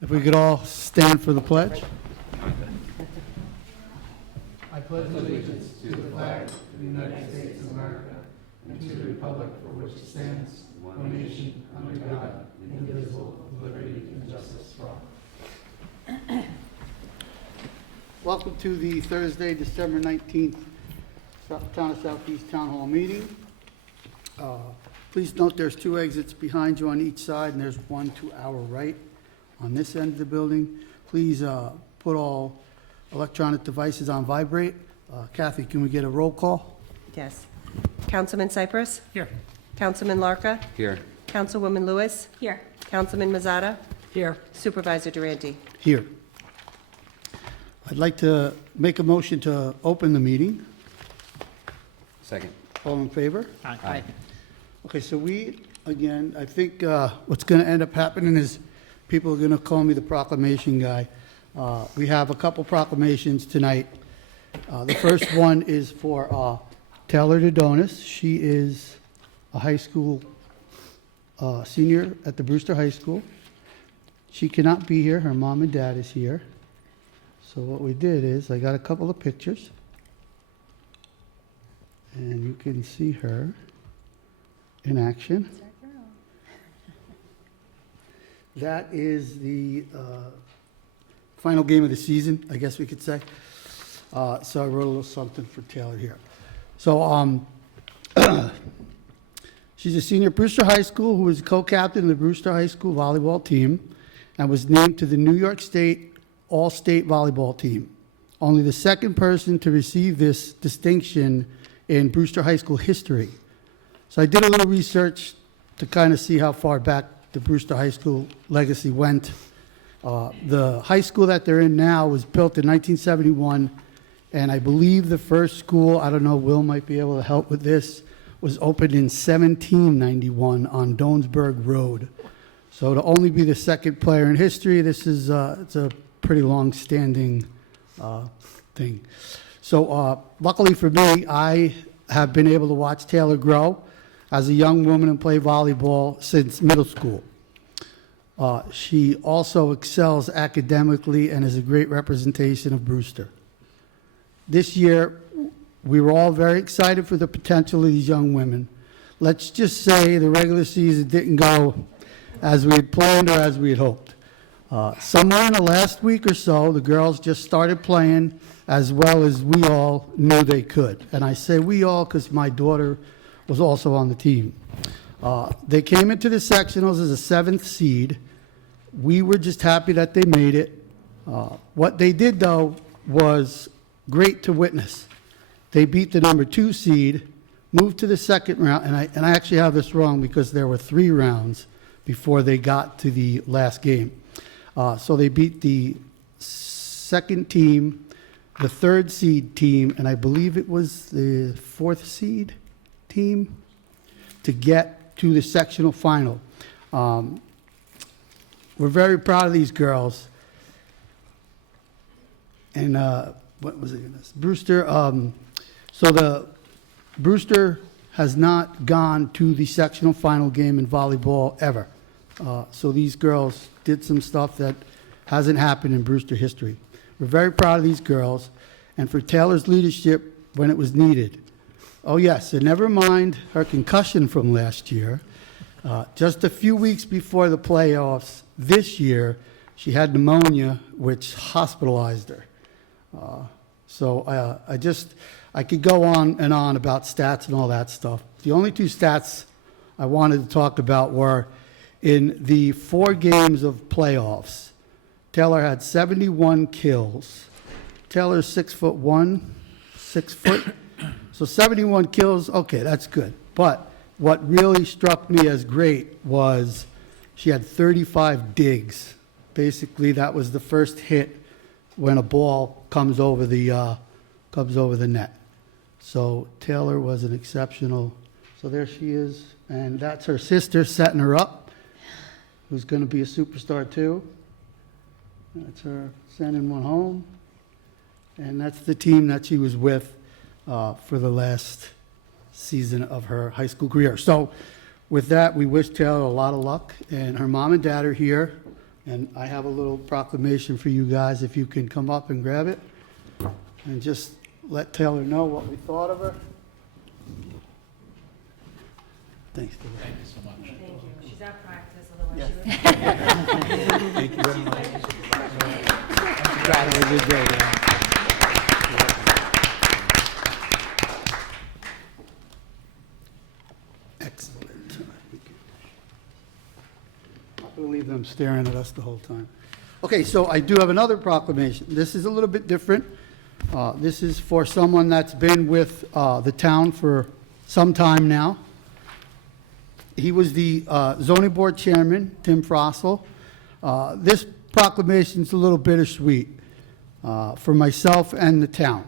If we could all stand for the pledge. I pledge allegiance to the flag of the United States of America and to the republic for which it stands, one nation, under God, indivisible, with liberty and justice for all. Welcome to the Thursday, December 19th, Town of Southeast Town Hall meeting. Please note there's two exits behind you on each side, and there's one to our right on this end of the building. Please put all electronic devices on vibrate. Kathy, can we get a roll call? Yes. Councilman Cypress? Here. Councilman Larka? Here. Councilwoman Lewis? Here. Councilman Mazzata? Here. Supervisor Durante? Here. I'd like to make a motion to open the meeting. Second. All in favor? Aye. Okay, so again, I think what's going to end up happening is people are going to call me the proclamation guy. We have a couple proclamations tonight. The first one is for Taylor Dodonis. She is a high school senior at the Brewster High School. She cannot be here. Her mom and dad is here. So what we did is I got a couple of pictures, and you can see her in action. That is the final game of the season, I guess we could say. So I wrote a little something for Taylor here. So she's a senior at Brewster High School who was co-captain of the Brewster High School volleyball team and was named to the New York State All-State volleyball team. Only the second person to receive this distinction in Brewster High School history. So I did a little research to kind of see how far back the Brewster High School legacy went. The high school that they're in now was built in 1971, and I believe the first school, I don't know, Will might be able to help with this, was opened in 1791 on Doansburg Road. So to only be the second player in history, this is it's a pretty long-standing thing. So luckily for me, I have been able to watch Taylor grow as a young woman and play volleyball since middle school. She also excels academically and is a great representation of Brewster. This year, we were all very excited for the potential of these young women. Let's just say the regular season didn't go as we had planned or as we had hoped. Somewhere in the last week or so, the girls just started playing as well as we all knew they could. And I say we all because my daughter was also on the team. They came into the sectionals as a 7th seed. We were just happy that they made it. What they did, though, was great to witness. They beat the number 2 seed, moved to the second round, and I actually have this wrong because there were 3 rounds before they got to the last game. So they beat the second team, the 3rd seed team, and I believe it was the 4th seed team to get to the sectional final. We're very proud of these girls. And what was it? Brewster. So the Brewster has not gone to the sectional final game in volleyball ever. So these girls did some stuff that hasn't happened in Brewster history. We're very proud of these girls and for Taylor's leadership when it was needed. Oh yes, and never mind her concussion from last year. Just a few weeks before the playoffs this year, she had pneumonia, which hospitalized her. So I could go on and on about stats and all that stuff. The only 2 stats I wanted to talk about were in the 4 games of playoffs, Taylor had 71 kills. Taylor's 6'1", 6 foot. So 71 kills, okay, that's good. But what really struck me as great was she had 35 digs. Basically, that was the first hit when a ball comes over the net. So Taylor was an exceptional. So there she is, and that's her sister setting her up, who's going to be a superstar too. That's her sending one home, and that's the team that she was with for the last season of her high school career. So with that, we wish Taylor a lot of luck, and her mom and dad are here, And I have a little proclamation for you guys, if you can come up and grab it, and just let Taylor know what we thought of her. Thanks, Taylor. Thank you so much. Thank you. She's out of practice, otherwise Yes. she would. Thank you very much. Have a good day, guys. Excellent. I'm not going to leave them staring at us the whole time. Okay, so I do have another proclamation. This is a little bit different. This is for someone that's been with the town for some time now. He was the zoning board chairman, Tim Frostle. This proclamation is a little bittersweet for myself and the town.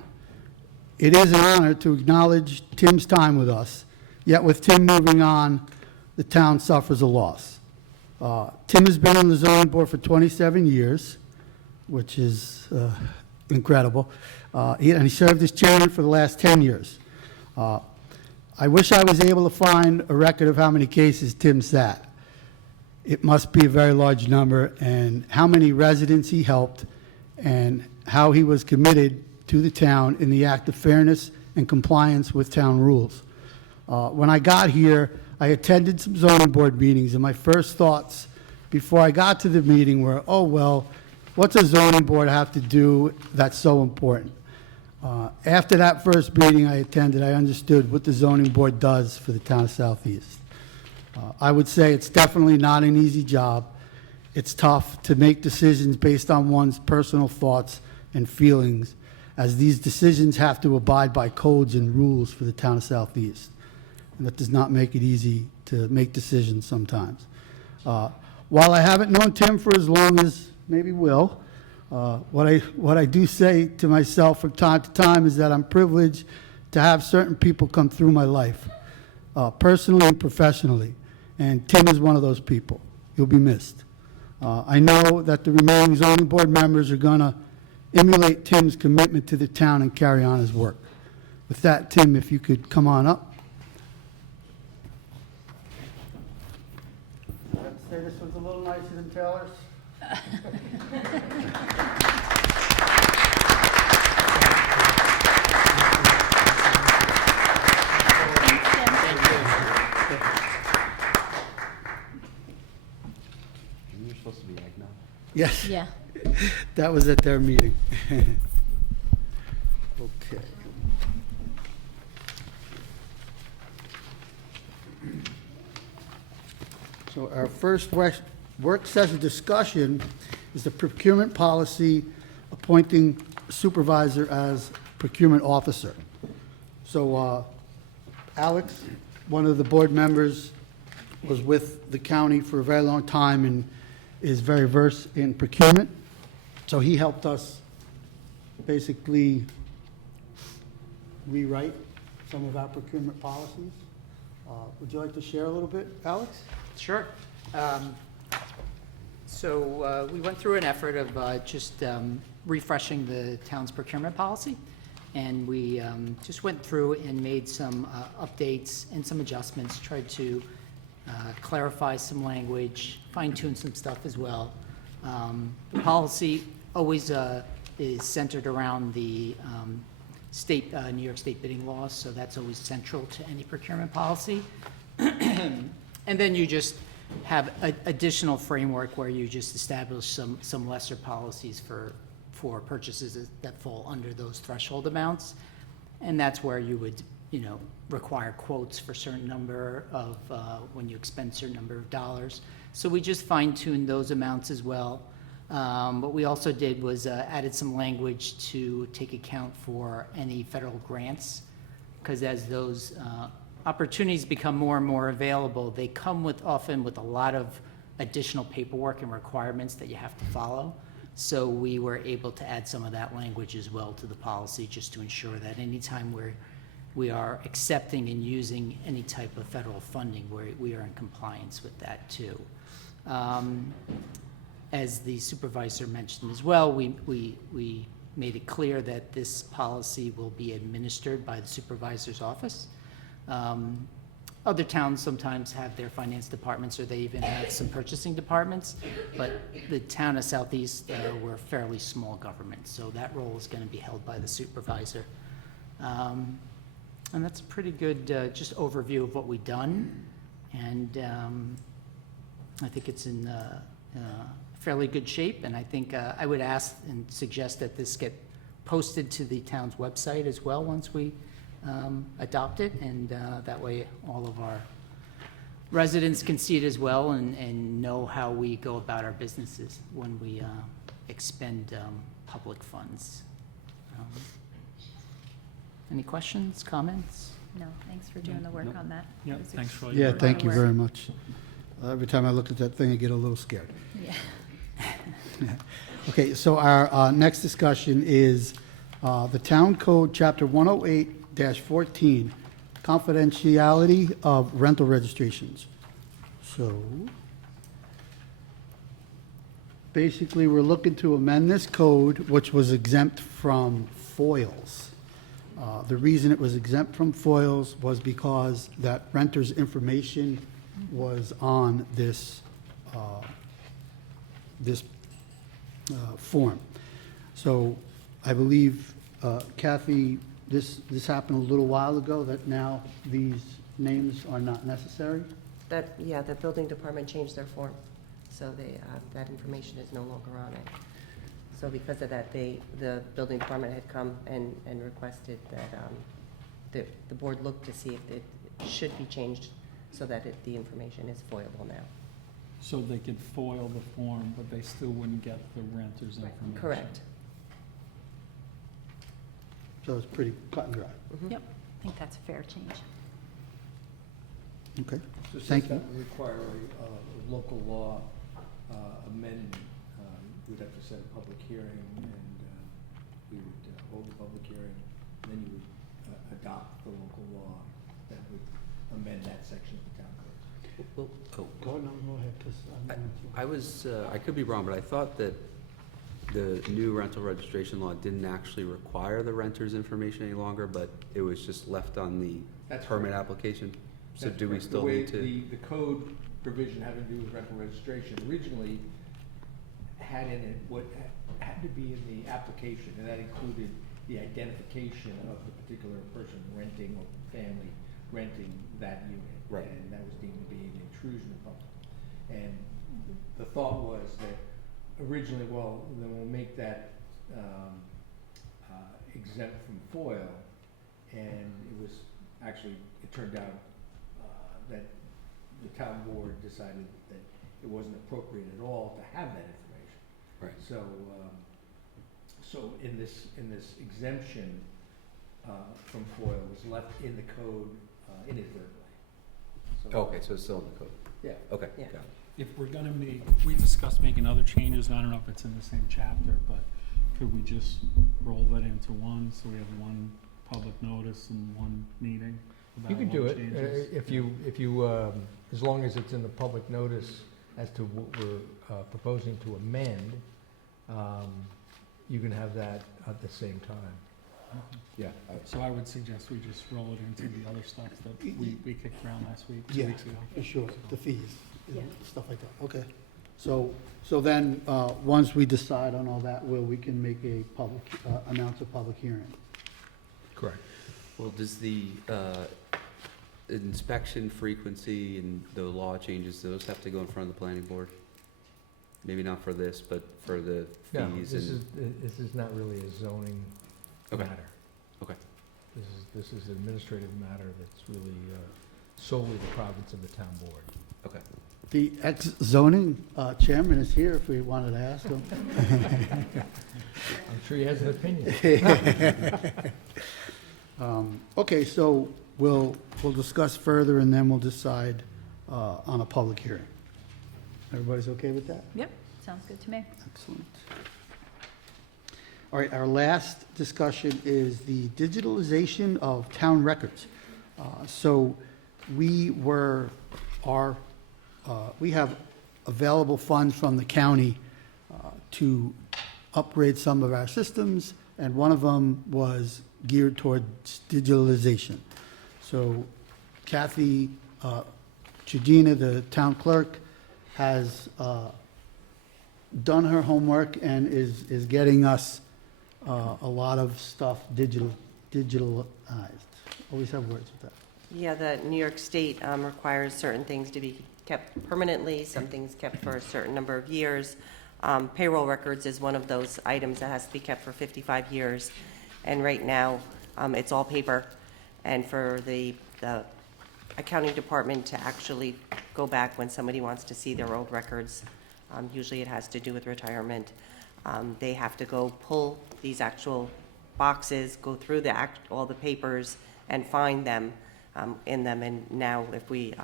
It is an honor to acknowledge Tim's time with us, yet with Tim moving on, the town suffers a loss. Tim has been on the zoning board for 27 years, which is incredible. And he served as chairman for the last 10 years. I wish I was able to find a record of how many cases Tim sat. It must be a very large number, and how many residents he helped, and how he was committed to the town in the act of fairness and compliance with town rules. When I got here, I attended some zoning board meetings, and my first thoughts before I got to the meeting were, oh, well, what's a zoning board have to do that's so important? After that first meeting I attended, I understood what the zoning board does for the town of Southeast. I would say it's definitely not an easy job. It's tough to make decisions based on one's personal thoughts and feelings, as these decisions have to abide by codes and rules for the town of Southeast. And that does not make it easy to make decisions sometimes. While I haven't known Tim for as long as maybe Will, what I do say to myself from time to time is that I'm privileged to have certain people come through my life, personally and professionally, and Tim is one of those people. He'll be missed. I know that the remaining zoning board members are going to emulate Tim's commitment to the town and carry on his work. With that, Tim, if you could come on up. I have to say this was a little nicer than Taylor's. You're supposed to be eggnog. Yes. Yeah. That was at their meeting. Okay. So our first work session discussion is the procurement policy appointing supervisor as procurement officer. So Alex, one of the board members, was with the county for a very long time and is very versed in procurement. So he helped us basically rewrite some of our procurement policies. Would you like to share a little bit, Alex? Sure. So we went through an effort of just refreshing the town's procurement policy, and we just went through and made some updates and some adjustments, tried to clarify some language, fine-tune some stuff as well. The policy always is centered around the state, New York State bidding laws, so that's always central to any procurement policy. And then you just have additional framework where you just establish some lesser policies for purchases that fall under those threshold amounts. And that's where you would, require quotes for certain number of, when you expend certain number of dollars. So we just fine-tuned those amounts as well. What we also did was added some language to take account for any federal grants, because as those opportunities become more and more available, they come often with a lot of additional paperwork and requirements that you have to follow. So we were able to add some of that language as well to the policy, just to ensure that anytime we are accepting and using any type of federal funding, we are in compliance with that too. As the supervisor mentioned as well, we made it clear that this policy will be administered by the supervisor's office. Other towns sometimes have their finance departments, or they even have some purchasing departments, but the town of Southeast, we're a fairly small government, so that role is going to be held by the supervisor. And that's a pretty good, just overview of what we've done, and I think it's in fairly good shape, and I think I would ask and suggest that this get posted to the town's website as well once we adopt it, and that way all of our residents can see it as well and know how we go about our businesses when we expend public funds. Any questions, comments? No, thanks for doing the work on that. Yeah, It was thanks for all your Yeah, work. thank you Work. very much. Every time I look at that thing, I get a little scared. Yeah. Okay, so our next discussion is the Town Code, Chapter 108-14, confidentiality of rental registrations. So, basically, we're looking to amend this code, which was exempt from FOILs. The reason it was exempt from FOILs was because that renter's information was on this form. So I believe, Kathy, this happened a little while ago, that now these names are not necessary? Yeah, the building department changed their form, so that information is no longer on it. So because of that, the building department had come and requested that the board look to see if it should be changed so that the information is foilable now. So they could foil the form, but they still wouldn't get the renter's information? Correct. So it's pretty cut and dry. Yep, I think that's a fair change. Okay. So since Thank that you. would require a local law amendment, we'd have to set a public hearing, and we would hold the public hearing, then you would adopt the local law that would amend that section of the town code. Well, oh, Go ahead, 'cause I was, I could be wrong, but I thought that the new rental registration law didn't actually require the renter's information any longer, but it was just left on the That's permit correct. application? So That's do we correct. still The way need to? The code provision having to do with rental registration originally had in it what had to be in the application, and that included the identification of the particular person renting or family renting that unit. Right. And that was deemed to be an intrusion upon. And the thought was that originally, well, then we'll make that exempt from FOIL, and it was actually, it turned out that the town board decided that it wasn't appropriate at all to have that information. Right. So, so in this exemption from FOIL was left in the code inadvertently. So- Okay, so it's still in the code? Yeah. Okay, Yeah. got it. If we're gonna make, we discussed making other changes, and I don't know if it's in the same chapter, but could we just roll that into one, so we have one public notice and one meeting? about You can all do the it, changes? if you, as long as it's in the public notice as to what we're proposing to amend, you can have that at the same time. Yeah. So I would suggest we just roll it into the other stuff that we kicked around last week, Yeah. 2 weeks ago. For sure, the fees, Yeah. stuff like that, okay. So then, once we decide on all that, we can make a public, announce a public hearing. Correct. Well, does the inspection frequency and the law changes, those have to go in front of the planning board? Maybe not for this, but for the No, fees this and? is not really a zoning Okay. matter. Okay. This is an administrative matter that's really solely the province of the town board. Okay. The ex-zoning chairman is here if we wanted to ask him. I'm sure he has an opinion. Okay, so we'll discuss further, and then we'll decide on a public hearing. Everybody's okay with that? Yep, sounds good to me. Excellent. All right, our last discussion is the digitalization of town records. So we have available funds from the county to upgrade some of our systems, and one of them was geared towards digitalization. So Kathy Chagina, the town clerk, has done her homework and is getting us a lot of stuff digitalized. Always have words with that. Yeah, the New York State requires certain things to be kept permanently, some things kept for a certain number of years. Payroll records is one of those items that has to be kept for 55 years. And right now, it's all paper. And for the accounting department to actually go back when somebody wants to see their old records, usually it has to do with retirement. They have to go pull these actual boxes, go through all the papers, and find them in them. And now, if we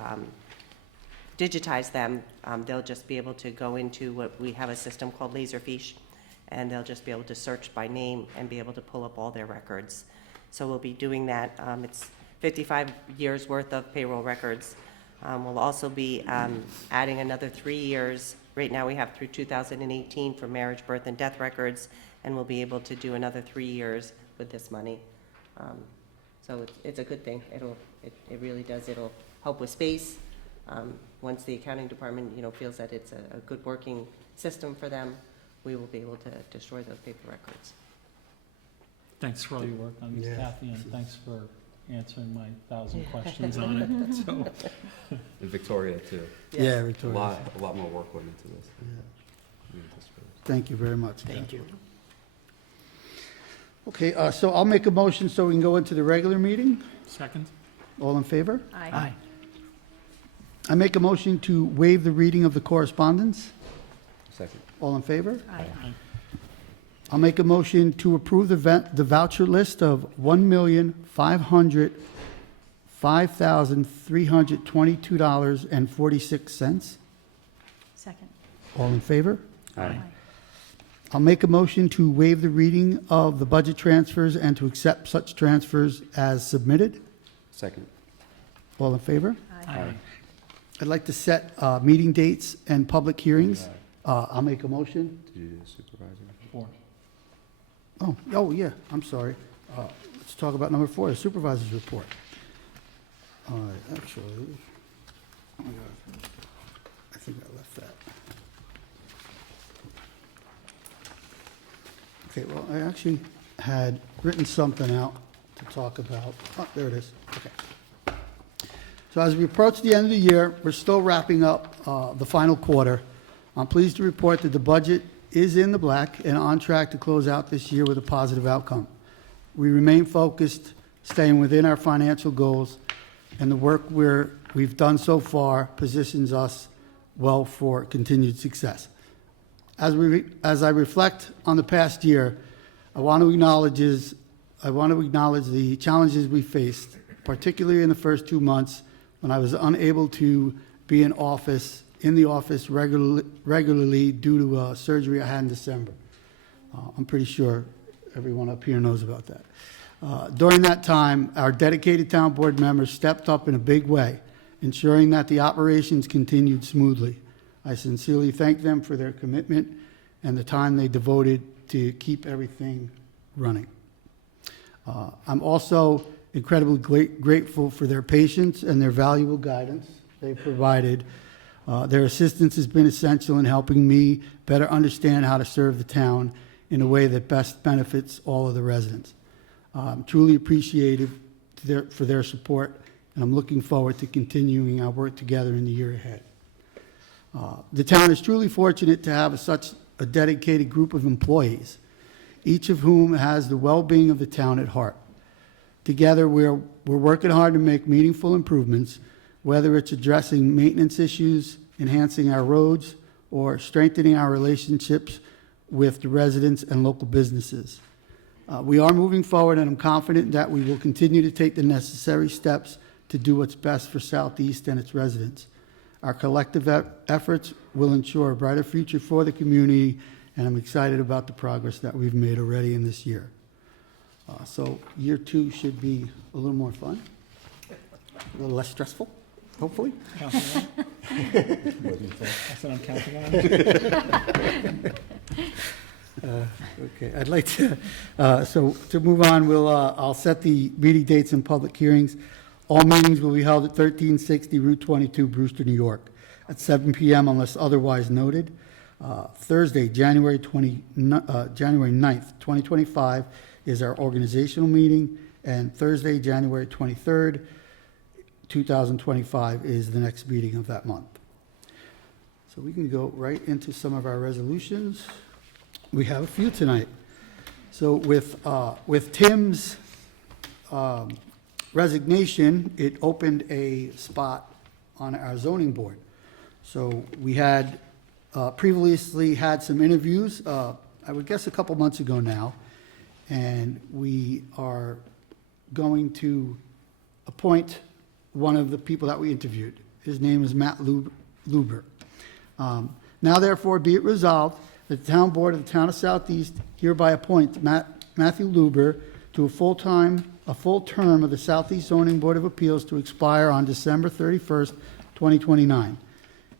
digitize them, they'll just be able to go into what we have a system called Laserfiche, and they'll just be able to search by name and be able to pull up all their records. So we'll be doing that. It's 55 years worth of payroll records. We'll also be adding another 3 years. Right now we have through 2018 for marriage, birth, and death records, and we'll be able to do another 3 years with this money. So it's a good thing. It really does. It'll help with space. Once the accounting department, feels that it's a good working system for them, we will be able to destroy those paper records. Thanks for all your work on this, Yeah. Kathy, and thanks for answering my 1,000 questions on it, so. And Victoria, too. Yeah, A Victoria. lot more work went into this. Yeah. We anticipated. Thank you very much. Thank you. Okay, so I'll make a motion so we can go into the regular meeting. Second? All in favor? Aye. I make a motion to waive the reading of the correspondence. Second. All in favor? Aye. I'll make a motion to approve the voucher list of $1,505,322.46. Second. All in favor? Aye. I'll make a motion to waive the reading of the budget transfers and to accept such transfers as submitted. Second. All in favor? Aye. I'd like to set meeting dates and public hearings. I'll make a motion. Did you do the supervisor? 4. Oh, yeah, I'm sorry. Let's talk about number 4, the supervisor's report. All right, actually, oh my God, I think I left that. Okay, well, I actually had written something out to talk about. Oh, there it is. Okay. So as we approach the end of the year, we're still wrapping up the final quarter. I'm pleased to report that the budget is in the black and on track to close out this year with a positive outcome. We remain focused, staying within our financial goals, and the work we've done so far positions us well for continued success. As I reflect on the past year, I want to acknowledge the challenges we faced, particularly in the first 2 months when I was unable to be in the office regularly due to a surgery I had in December. I'm pretty sure everyone up here knows about that. During that time, our dedicated town board members stepped up in a big way, ensuring that the operations continued smoothly. I sincerely thank them for their commitment and the time they devoted to keep everything running. I'm also incredibly grateful for their patience and their valuable guidance they provided. Their assistance has been essential in helping me better understand how to serve the town in a way that best benefits all of the residents. I'm truly appreciative for their support, and I'm looking forward to continuing our work together in the year ahead. The town is truly fortunate to have such a dedicated group of employees, each of whom has the well-being of the town at heart. Together, we're working hard to make meaningful improvements, whether it's addressing maintenance issues, enhancing our roads, or strengthening our relationships with the residents and local businesses. We are moving forward, and I'm confident that we will continue to take the necessary steps to do what's best for Southeast and its residents. Our collective efforts will ensure a brighter future for the community, and I'm excited about the progress that we've made already in this year. So year 2 should be a little more fun, a little less stressful, hopefully. Counting on it? I said I'm counting on it. Okay, I'd like to, so to move on, I'll set the meeting dates and public hearings. All meetings will be held at 1360 Route 22, Brewster, New York, at 7 p.m. unless otherwise noted. Thursday, January 9th, 2025 is our organizational meeting, and Thursday, January 23rd, 2025 is the next meeting of that month. So we can go right into some of our resolutions. We have a few tonight. So with Tim's resignation, it opened a spot on our zoning board. So we had previously had some interviews, I would guess a couple months ago now, and we are going to appoint one of the people that we interviewed. His name is Matt Luber. Now therefore be it resolved that the town board of the town of Southeast hereby appoints Matthew Luber to a full term of the Southeast Zoning Board of Appeals to expire on December 31st, 2029.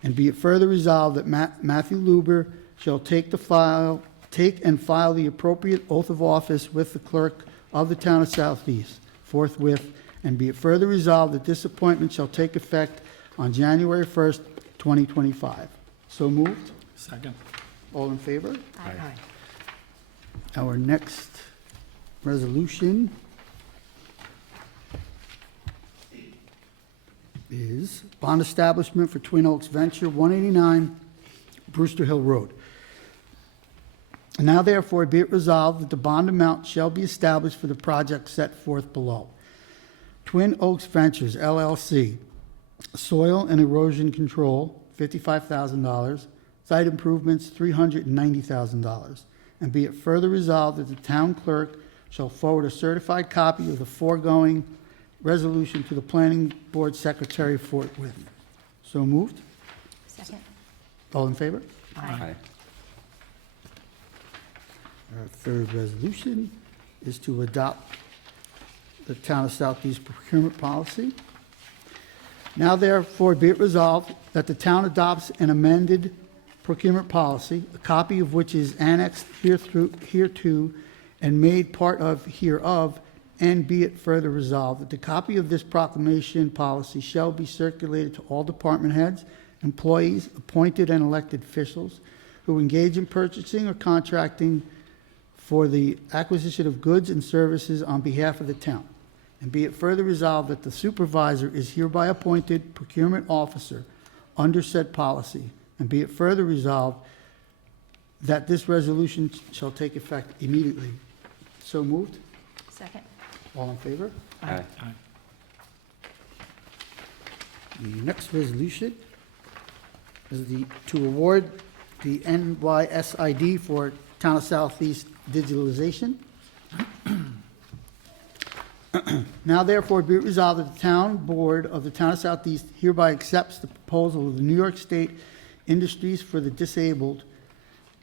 And be it further resolved that Matthew Luber shall take and file the appropriate oath of office with the clerk of the town of Southeast forthwith. And be it further resolved that this appointment shall take effect on January 1st, 2025. So moved. Second. All in favor? Aye. Our next resolution is bond establishment for Twin Oaks Venture, 189 Brewster Hill Road. Now therefore be it resolved that the bond amount shall be established for the project set forth below. Twin Oaks Ventures LLC, soil and erosion control, $55,000, site improvements, $390,000. And be it further resolved that the town clerk shall forward a certified copy of the foregoing resolution to the planning board secretary forthwith. So moved. Second. All in favor? Aye. Our third resolution is to adopt the Town of Southeast procurement policy. Now therefore be it resolved that the town adopts an amended procurement policy, a copy of which is annexed hereto and made part of hereof, and be it further resolved that the copy of this proclamation policy shall be circulated to all department heads, employees, appointed and elected officials who engage in purchasing or contracting for the acquisition of goods and services on behalf of the town. And be it further resolved that the supervisor is hereby appointed procurement officer under said policy. And be it further resolved that this resolution shall take effect immediately. So moved. Second. All in favor? Aye. Aye. The next resolution is to award the NYSID for Town of Southeast digitalization. Now therefore be it resolved that the town board of the Town of Southeast hereby accepts the proposal of the New York State Industries for the Disabled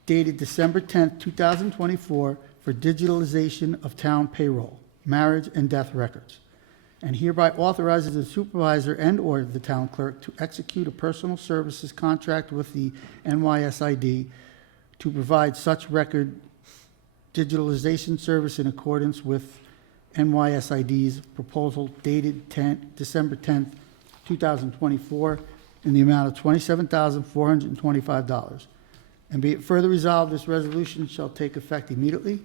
dated December 10th, 2024 for digitalization of town payroll, marriage, and death records, and hereby authorizes the supervisor and/or the town clerk to execute a personal services contract with the NYSID to provide such record digitalization service in accordance with NYSID's proposal dated December 10th, 2024, in the amount of $27,425. And be it further resolved, this resolution shall take effect immediately.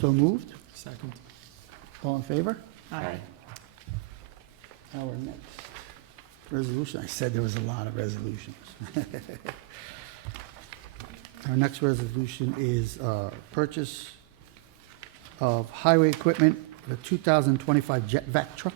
So moved. Second. All in favor? Aye. Our next resolution, I said there was a lot of resolutions. Our next resolution is purchase of highway equipment, the 2025 Jet Vac truck.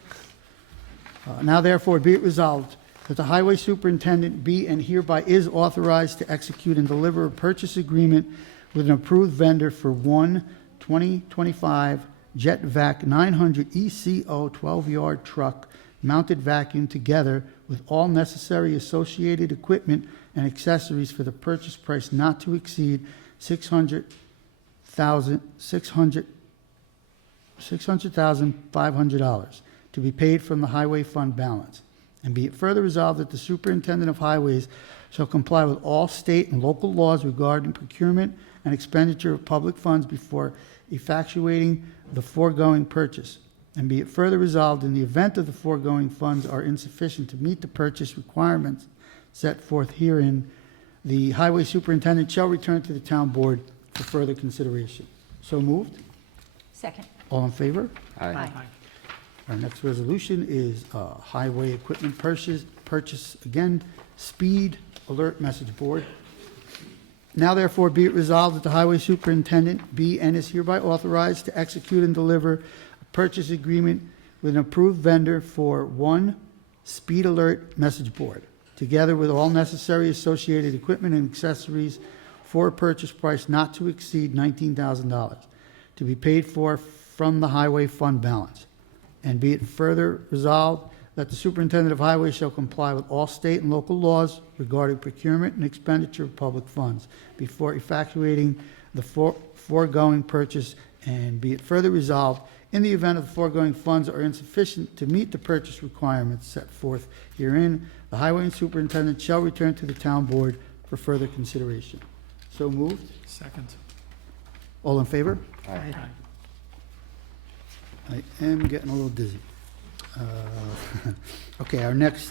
Now therefore be it resolved that the highway superintendent be and hereby is authorized to execute and deliver a purchase agreement with an approved vendor for one 2025 Jet Vac 900 ECO 12-yard truck mounted vacuum together with all necessary associated equipment and accessories for the purchase price not to exceed $600,500 to be paid from the highway fund balance. And be it further resolved that the superintendent of highways shall comply with all state and local laws regarding procurement and expenditure of public funds before effectuating the foregoing purchase. And be it further resolved, in the event of the foregoing funds are insufficient to meet the purchase requirements set forth herein, the highway superintendent shall return to the town board for further consideration. So moved. Second. All in favor? Aye. Our next resolution is highway equipment purchase, again, speed alert message board. Now therefore be it resolved that the highway superintendent be and is hereby authorized to execute and deliver a purchase agreement with an approved vendor for one speed alert message board, together with all necessary associated equipment and accessories for a purchase price not to exceed $19,000, to be paid for from the highway fund balance. And be it further resolved that the superintendent of highways shall comply with all state and local laws regarding procurement and expenditure of public funds before effectuating the foregoing purchase. And be it further resolved, in the event of the foregoing funds are insufficient to meet the purchase requirements set forth herein, the highway superintendent shall return to the town board for further consideration. So moved. Second. All in favor? Aye. I am getting a little dizzy. Okay, our next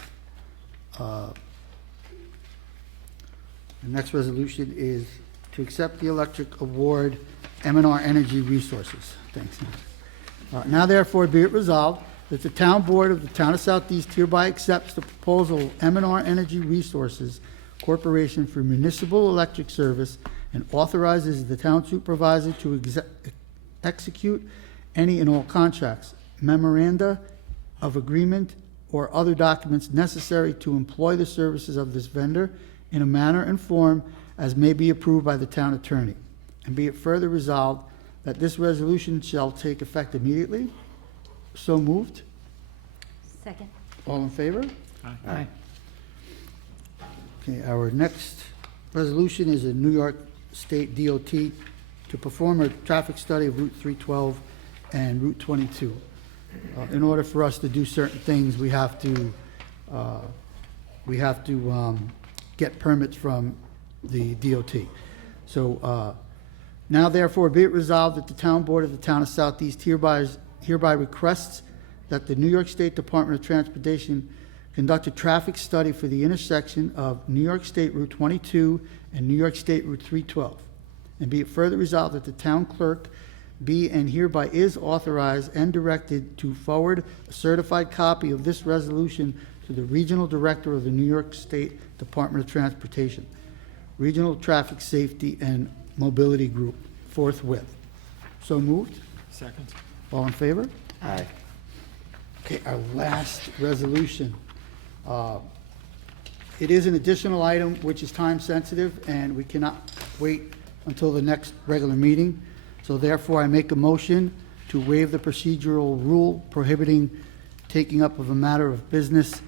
resolution is to accept the electric award, M&R Energy Resources. Thanks. Now therefore be it resolved that the town board of the town of Southeast hereby accepts the proposal of M&R Energy Resources Corporation for municipal electric service and authorizes the town supervisor to execute any and all contracts, memoranda of agreement, or other documents necessary to employ the services of this vendor in a manner and form as may be approved by the town attorney. And be it further resolved that this resolution shall take effect immediately. So moved. Second. All in favor? Aye. Okay, our next resolution is a New York State DOT to perform a traffic study of Route 312 and Route 22. In order for us to do certain things, we have to get permits from the DOT. So now therefore be it resolved that the town board of the town of Southeast hereby requests that the New York State Department of Transportation conduct a traffic study for the intersection of New York State Route 22 and New York State Route 312. And be it further resolved that the town clerk be and hereby is authorized and directed to forward a certified copy of this resolution to the Regional Director of the New York State Department of Transportation, Regional Traffic Safety and Mobility Group, forthwith. So moved. Second. All in favor? Aye. Okay, our last resolution. It is an additional item which is time sensitive and we cannot wait until the next regular meeting. So therefore, I make a motion to waive the procedural rule prohibiting taking up of a matter of business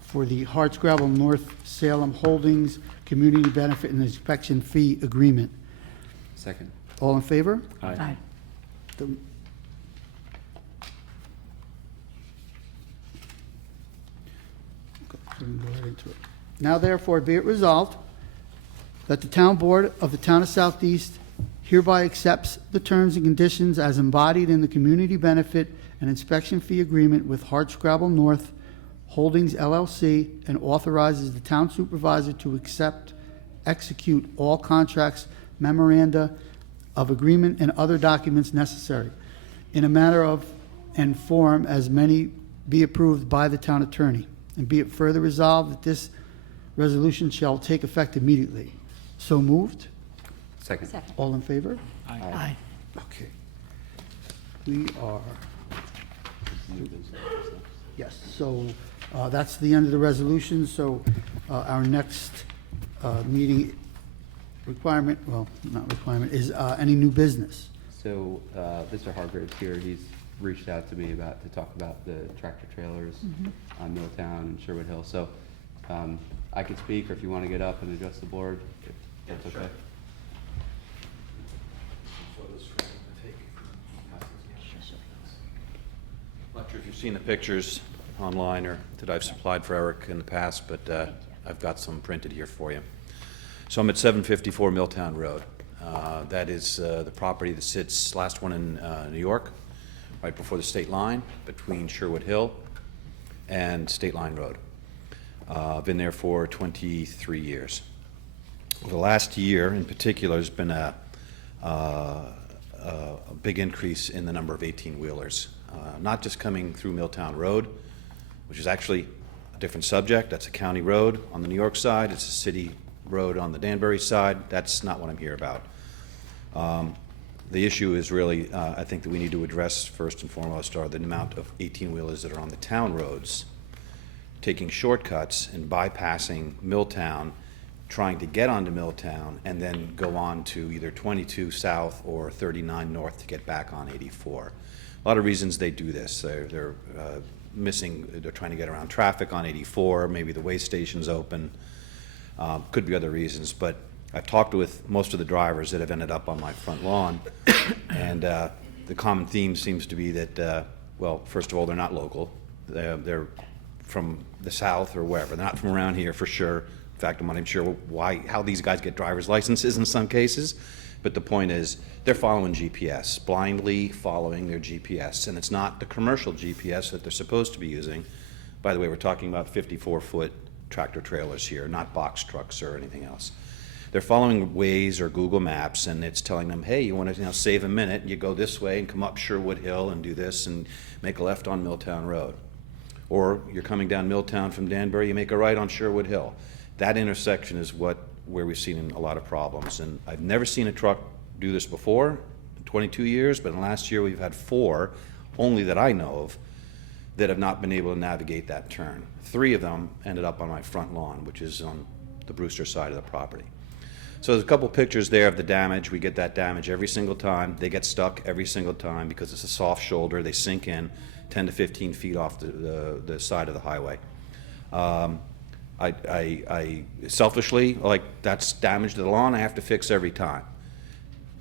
for the Hardscrabble North Salem Holdings Community Benefit and Inspection Fee Agreement. Second. All in favor? Aye. The- Okay, so we can go right into it. Now therefore be it resolved that the town board of the town of Southeast hereby accepts the terms and conditions as embodied in the community benefit and inspection fee agreement with Hardscrabble North Holdings LLC and authorizes the town supervisor to execute all contracts, memoranda of agreement, and other documents necessary in a manner of and form as many be approved by the town attorney. And be it further resolved that this resolution shall take effect immediately. So moved. Second. Second. All in favor? Aye. Okay. We are, yes, so that's the end of the resolution. So our next meeting requirement, well, not requirement, is any new business. So, Mr. Hargrave's here, he's reached out to me to talk about the tractor trailers on Milltown and Sherwood Hill. So, I could speak, or if you want to get up and address the board, if that's okay. Not sure if you've seen the pictures online or that I've supplied for Eric in the past, but I've got some printed here for you. So I'm at 754 Milltown Road. That is the property that sits, last one in New York. right before the state line, between Sherwood Hill and State Line Road. I've been there for 23 years. Over the last year, in particular, there's been a big increase in the number of 18-wheelers, not just coming through Milltown Road, which is actually a different subject. That's a county road on the New York side. It's a city road on the Danbury side. That's not what I'm here about. The issue is really, I think that we need to address first and foremost are the amount of 18-wheelers that are on the town roads, taking shortcuts and bypassing Milltown, trying to get onto Milltown, and then go on to either 22 South or 39 North to get back on 84. A lot of reasons they do this. They're trying to get around traffic on 84, maybe the way station's open, could be other reasons, but I've talked with most of the drivers that have ended up on my front lawn, and the common theme seems to be that, well, first of all, they're not local. They're from the South or wherever. They're not from around here for sure. In fact, I'm not even sure how these guys get driver's licenses in some cases, but the point is they're following GPS, blindly following their GPS, and it's not the commercial GPS that they're supposed to be using. By the way, we're talking about 54-foot tractor trailers here, not box trucks or anything else. They're following Waze or Google Maps, and it's telling them, hey, you want to save a minute, you go this way and come up Sherwood Hill and do this and make a left on Milltown Road. Or you're coming down Milltown from Danbury, you make a right on Sherwood Hill. That intersection is where we've seen a lot of problems. And I've never seen a truck do this before in 22 years, but in the last year we've had 4, only that I know of, that have not been able to navigate that turn. 3 of them ended up on my front lawn, which is on the Brewster side of the property. So there's a couple pictures there of the damage. We get that damage every single time. They get stuck every single time because it's a soft shoulder. They sink in 10 to 15 feet off the side of the highway. I selfishly, like, that's damage to the lawn I have to fix every time.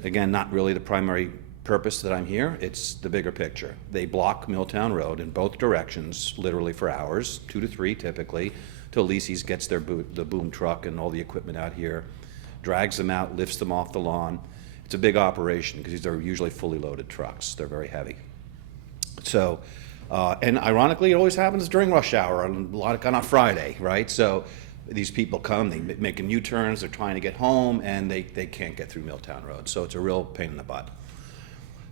Again, not really the primary purpose that I'm here. It's the bigger picture. They block Milltown Road in both directions, literally for hours, 2 to 3 typically, till Lisi's gets the boom truck and all the equipment out here, drags them out, lifts them off the lawn. It's a big operation because these are usually fully loaded trucks. They're very heavy. So, and ironically, it always happens during rush hour, on a Friday, right? So these people come, they making U-turns, they're trying to get home, and they can't get through Milltown Road. So it's a real pain in the butt.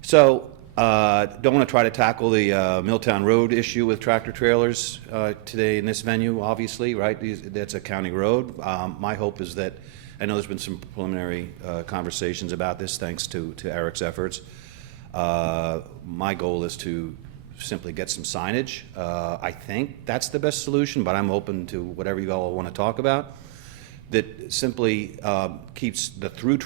So don't want to try to tackle the Milltown Road issue with tractor trailers today in this venue, obviously, right? That's a county road. My hope is that, I know there's been some preliminary conversations about this, thanks to Eric's efforts. My goal is to simply get some signage. I think that's the best solution, but I'm open to whatever you all want to talk about, that simply keeps the through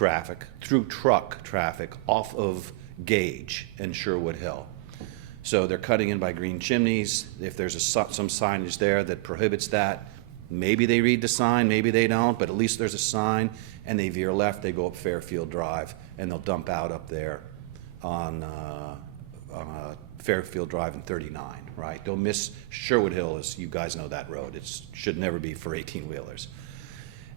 truck traffic off of Gage and Sherwood Hill. So they're cutting in by Green Chimneys. If there's some signage there that prohibits that, maybe they read the sign, maybe they don't, but at least there's a sign, and they veer left, they go up Fairfield Drive, and they'll dump out up there on Fairfield Drive and 39, right? They'll miss Sherwood Hill, as you guys know that road. It should never be for 18-wheelers.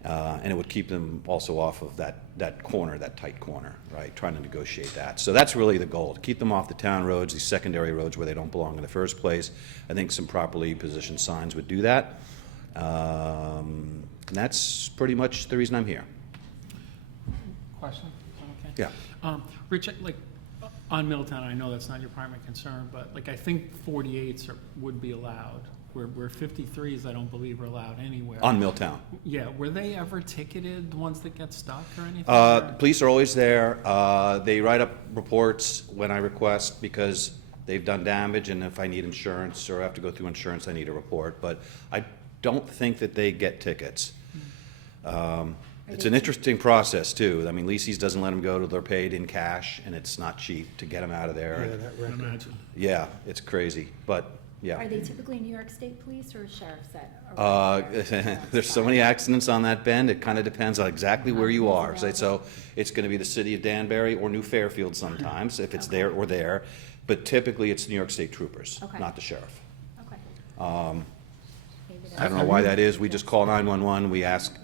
And it would keep them also off of that corner, that tight corner, right? Trying to negotiate that. So that's really the goal, to keep them off the town roads, these secondary roads where they don't belong in the first place. I think some properly positioned signs would do that. And that's pretty much the reason I'm here. Question? Is that okay? Yeah. Rich, like, on Milltown, I know that's not your primary concern, but like, I think 48s would be allowed, where 53s, I don't believe are allowed anywhere. On Milltown. Yeah, were they ever ticketed, the ones that get stuck or anything? Police are always there. They write up reports when I request because they've done damage, and if I need insurance or have to go through insurance, I need a report. But I don't think that they get tickets. It's an interesting process, too. I mean, Lisi's doesn't let them go till they're paid in cash, and it's not cheap to get them out of there. I can imagine. Yeah, it's crazy, but, yeah. Are they typically New York State Police or sheriff's that? There's so many accidents on that bend, it kind of depends on exactly where you are. So it's going to be the city of Danbury or New Fairfield sometimes, if it's there or there. But typically, it's New York State troopers, Okay. not the sheriff. Okay. Maybe I don't know why that is. We just call 911, we ask.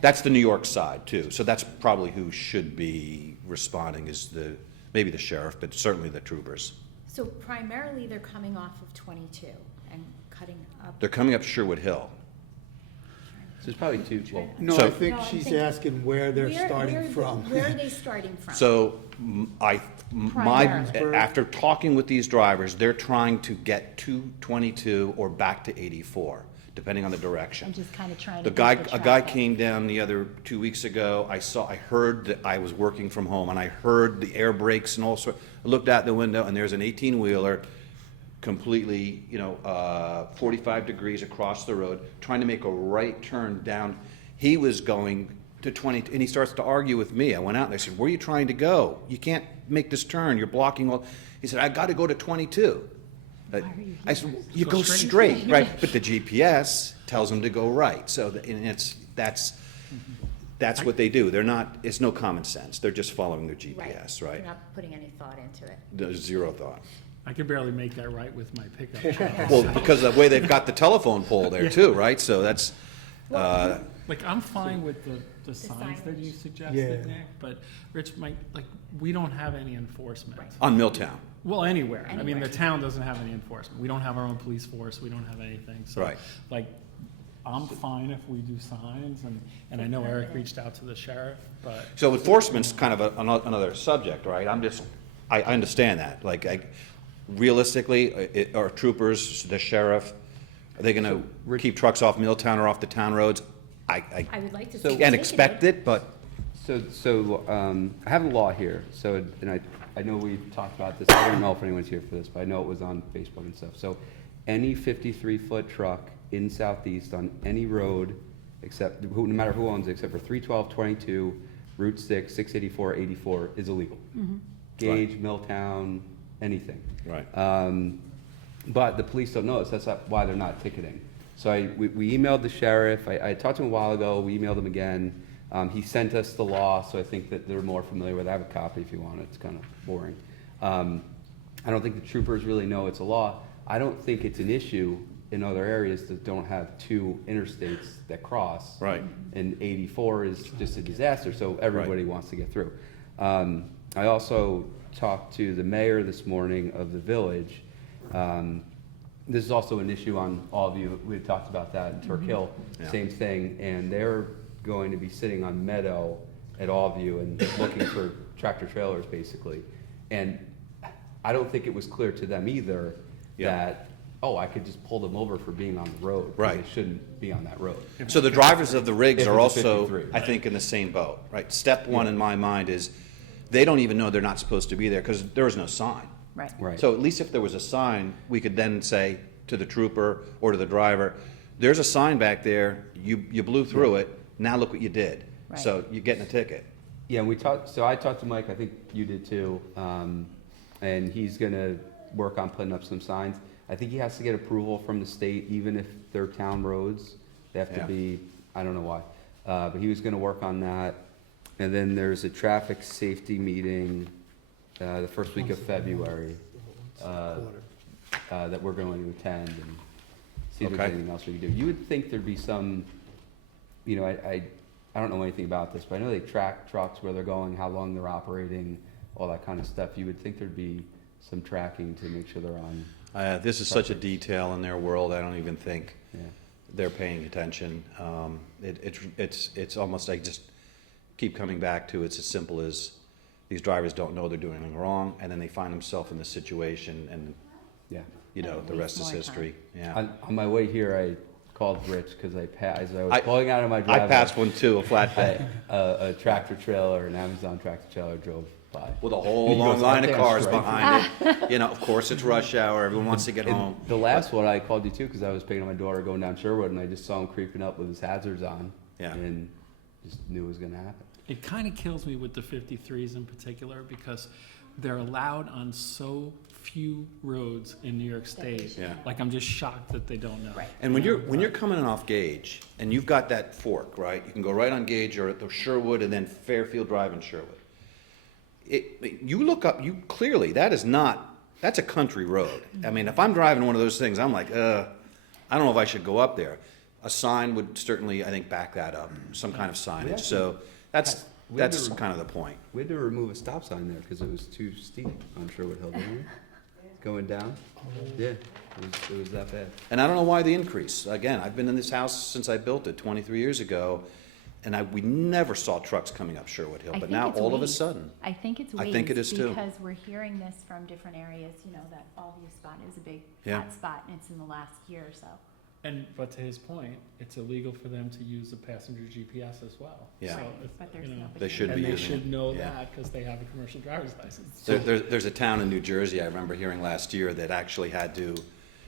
That's the New York side, too. So that's probably who should be responding, is the maybe the sheriff, but certainly the troopers. So primarily, they're coming off of 22 and cutting up. They're coming up Sherwood Hill. So there's probably two, well, No, So- I think No, I'm she's thinking- asking where they're Where starting from. Where are they starting from? So my, Primarily. after talking with these drivers, they're trying to get to 22 or back to 84, depending on the direction. I'm just kind of trying to. The beat guy, the a guy traffic. came down the other 2 weeks ago, I heard that I was working from home, and I heard the air brakes and all sorts. I looked out the window, and there's an 18-wheeler completely, 45 degrees across the road, trying to make a right turn down. He was going to 20, and he starts to argue with me. I went out and I said, where are you trying to go? You can't make this turn, you're blocking all. He said, I gotta go to 22. I said, you go straight, right? But the GPS tells him to go right, so, and that's what they do. They're not, it's no common sense, they're just following their GPS, right? You're not putting any thought into it. There's zero thought. I could barely make that right with my pickup truck. Well, because of the way they've got the telephone pole there too, right? So that's, Like, I'm fine with the signs that you signage. suggested, Nick, but Rich, we don't have any enforcement. Right. on Milltown, Well, anywhere. I mean, Anywhere. the town doesn't have any enforcement. We don't have our own police force. We don't have anything. So, Right. like, I'm fine if we do signs, and I know Eric reached out to the sheriff, but so enforcement's kind of another subject, right? I understand that, realistically, our troopers, the sheriff, are they gonna keep trucks off Milltown or off the town roads? I would like to see. So- them Can't taking expect it, but, I have a law here, so, and I know we've talked about this, I don't know if anyone's here for this, but I know it was on Facebook and stuff. So any 53-foot truck in Southeast on any road, except, no matter who owns it, except for 312, 22, Route 6, 684, 84, is illegal. Gage, Milltown, anything. right. But the police don't know this, that's not why they're not ticketing. So we emailed the sheriff, I talked to him a while ago, we emailed him again. He sent us the law, so I think that they're more familiar with it. I have a copy if you want it, it's kind of boring. I don't think the troopers really know it's a law. I don't think it's an issue in other areas that don't have two interstates that cross. Right. And 84 is just a disaster, so everybody wants to get through. I also talked to the mayor this morning of the village. This is also an issue on all of you, we talked about that in Turk Hill, Yeah. same thing, and they're going to be sitting on Meadow at Allview and looking for tractor trailers, basically. And I don't think it was clear to them either Yeah. that, I could just pull them over for being on the road. 'cause Right. They shouldn't be on that road. So the drivers of the rigs If are it's a also, 53, I think, in the same boat, right? Step one in my mind is, they don't even know they're not supposed to be there, because there is no sign. Right. Right. So at least if there was a sign, we could then say to the trooper or to the driver, there's a sign back there, you blew through it, now look what you did. Right. So you're getting a ticket. Yeah, and I talked to Mike, I think you did too, and he's gonna work on putting up some signs. I think he has to get approval from the state, even if they're town roads, they have to Yeah. be, I don't know why. But he was gonna work on that. And then there's a traffic safety meeting, the first week of February, that we're going to attend and see if there's Okay. anything else we can do. You would think there'd be some, I don't know anything about this, but I know they track trucks, where they're going, how long they're operating, all that kind of stuff. You would think there'd be some tracking to make sure they're on, This is such a detail in their world, I don't even think yeah. they're paying attention. It's almost, I just keep coming back to, it's as simple as, these drivers don't know they're doing anything wrong, and then they find themselves in this situation, and, Yeah. And the rest is waste more history, yeah. On my way here, I called Rich, because as I was I- pulling out of my I driveway. passed one too, a flatbed, A tractor trailer, an Amazon tractor trailer drove by. with a whole He goes long up line of there cars straight. behind it. Of course, it's rush hour, everyone wants to get And home. the last one, I called you too, because I was picking up my daughter going down Sherwood, and I just saw him creeping up with his hazards on. Yeah. And just knew it was gonna happen. it kind of kills me with the 53s in particular, because they're allowed on so few roads in New York State. Yeah. Like, I'm just shocked that they don't know. Right. And when you're coming in off Gage, and you've got that fork, right? You can go right on Gage or at the Sherwood, and then Fairfield Drive in Sherwood. You look up, clearly, that's a country road. I mean, if I'm driving one of those things, I'm like, I don't know if I should go up there. A sign would certainly, I think, back that up, some kind of signage, so that's, that's kind of the point. We had to remove a stop sign there because it was too steep on Sherwood Hill, didn't we? Going down? Yeah, it was that bad. And I don't know why the increase. Again, I've been in this house since I built it 23 years ago, and we never saw trucks coming up Sherwood Hill, I but think now it's all of a waste. sudden. I think it's I think it waste is too. because we're hearing this from different areas, you know, that Allview spot is a big Yeah. hot spot and it's in the last year or so. But to his point, it's illegal for them to use a passenger GPS as well. Yeah. So Right, if, but there's you know, nobody. They should and be they using it. should know Yeah. that because they have a commercial driver's license. There's a town in New Jersey, I remember hearing last year, that actually had to,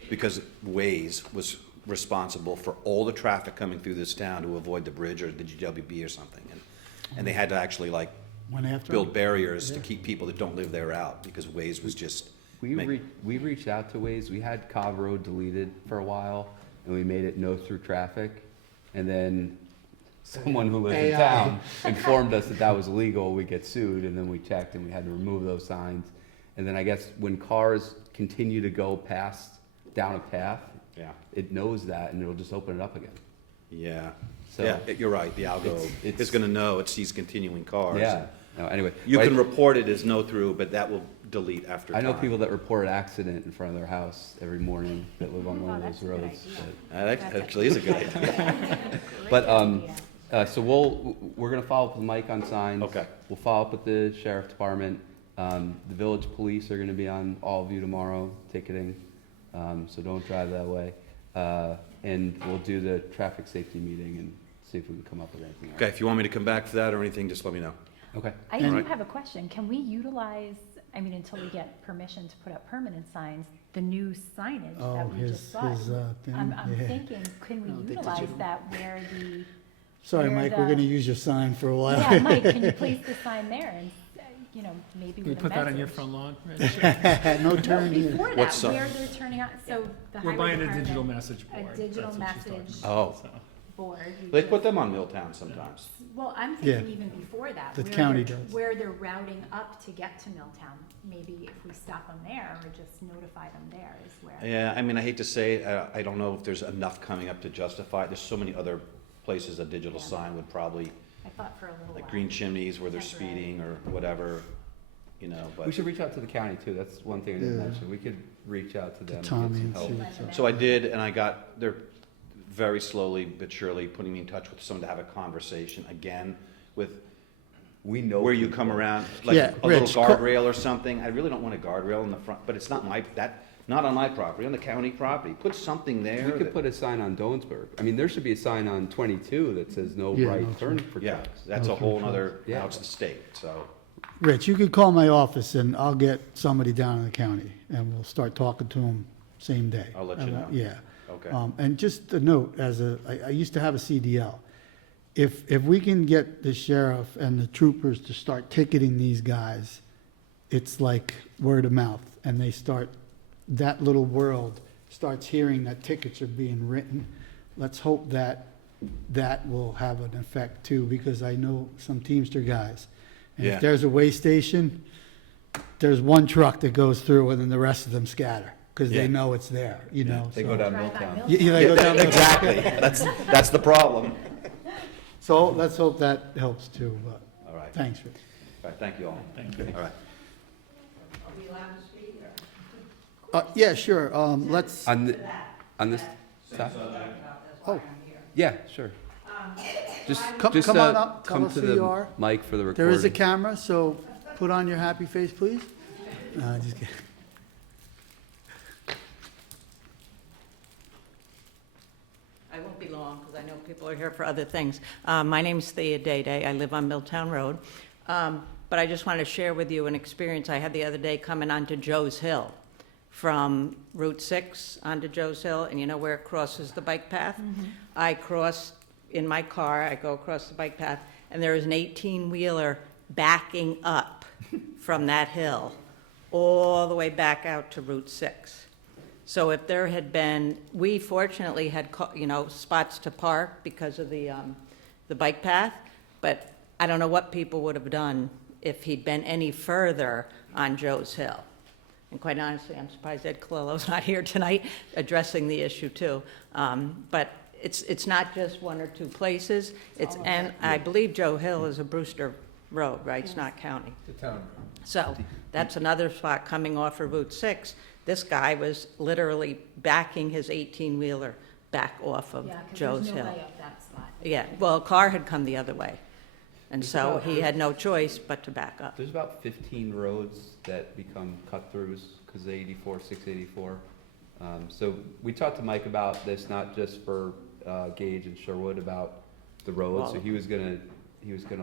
because Waze was responsible for all the traffic coming through this town to avoid the bridge or the GWB or something. And they had to actually like Went after build him? barriers to keep people that don't live there out because Waze was just, We Make- reached out to Waze. We had Cobb Road deleted for a while, and we made it no through traffic. And then someone who lives in AI. town informed us that that was illegal. We get sued, and then we checked, and we had to remove those signs. And then I guess when cars continue to go past down a path, yeah, it knows that, and it'll just open it up again. yeah. So Yeah, you're right, the algo it's- is gonna know it sees continuing cars. yeah. No, anyway, You but can report it as no through, but that will delete after I time. know people that report an accident in front of their house every morning that live on one of Oh, those that's a good roads. idea. That That's actually is a good idea. But, idea. So we're gonna follow up with Mike on signs. Okay. We'll follow up with the sheriff department. The village police are gonna be on all of you tomorrow ticketing, so don't drive that way. And we'll do the traffic safety meeting and see if we can come up with anything. else. Okay, if you want me to come back to that or anything, just let me know. Okay. I And- do have a question. Can we utilize, I mean, until we get permission to put up permanent signs, the new signage Oh, that we his, just bought? thing, I'm yeah. thinking, can No, we the utilize digital. that where the, Sorry, where Mike, we're the- gonna use your sign for a while. yeah, Mike, can you place the sign there and, you know, maybe Can we with a put that on your message? front lawn? Rich? No No, turn here. before What that, sign? where they're turning out, so the We're highway buying a department, digital message a board. digital That's what she's talking message about. Oh. So, board. you They just- put them on Milltown sometimes. Well, I'm Yeah. thinking even before that. The where county they're- does. Where they're routing up to get to Milltown, maybe if we stop them there or just notify them there is where. Yeah, I mean, I hate to say it, I don't know if there's enough coming up to justify it. There's so many other places a digital Yeah. sign would probably, I thought for a little while. like Green Chimneys where they're Temporary. speeding or whatever, you know, We but. should reach out to the county too. That's one thing I didn't Yeah. mention. We could reach out to them and get Tommy some and help. see Let what's them up. So I did, and they're very slowly but surely putting me in touch with someone to have a conversation again with We know. where you people. come around, like Yeah, a little Rich, guardrail or something. I really don't want a guardrail in the front, but it's not not on my property, on the county property. Put something there. We could that- put a sign on Doansburg. I mean, there should be a sign on 22 that says no Yeah, right no turn turn. for Yeah, trucks. that's a Okay, whole cool. nother, Yeah. now it's the state, so. Rich, you could call my office and I'll get somebody down in the county and we'll start talking to them same day. I'll let you know. Yeah. Okay. And just a note, I used to have a CDL. If we can get the sheriff and the troopers to start ticketing these guys, it's like word of mouth. And that little world starts hearing that tickets are being written. Let's hope that will have an effect too, because I know some Teamster guys. And Yeah. if there's a way station, there's one truck that goes through and then the rest of them scatter, because Yeah. they know it's there, you know? They so- go down Drive by Milltown. Yeah, they go down. Exactly, that's the problem. So let's hope that helps too, but, All right, thanks, Rich. all right, thank you all. Thank you. All right. Yeah, sure, let's, On this side? oh, Yeah, sure. Just come on up, tell come us to who you the are. mic for the recording. There is a camera, so put on your happy face, please. No, just kidding. I won't be long, because I know people are here for other things. My name's Thea Day. I live on Milltown Road. But I just wanted to share with you an experience I had the other day coming onto Joe's Hill, from Route 6 onto Joe's Hill, and you know where it crosses the bike path? I cross in my car, I go across the bike path, and there is an 18-wheeler backing up from that hill, all the way back out to Route 6. So if there had been, we fortunately had, spots to park because of the bike path, but I don't know what people would have done if he'd been any further on Joe's Hill. And quite honestly, I'm surprised Ed Colillo's not here tonight addressing the issue too. But it's not just one or two places. And I believe Joe Hill is a Brewster road, right? It's not county. The town. So that's another spot coming off of Route 6. This guy was literally backing his 18-wheeler back off of Yeah, 'cause Joe's there's no Hill. way up that spot. Yeah, well, a car had come the other way, and There's so about- he had no choice but to back up. There's about 15 roads that become cut-throughs because of 84, 684. So we talked to Mike about this, not just for Gage and Sherwood, about the roads. So he was gonna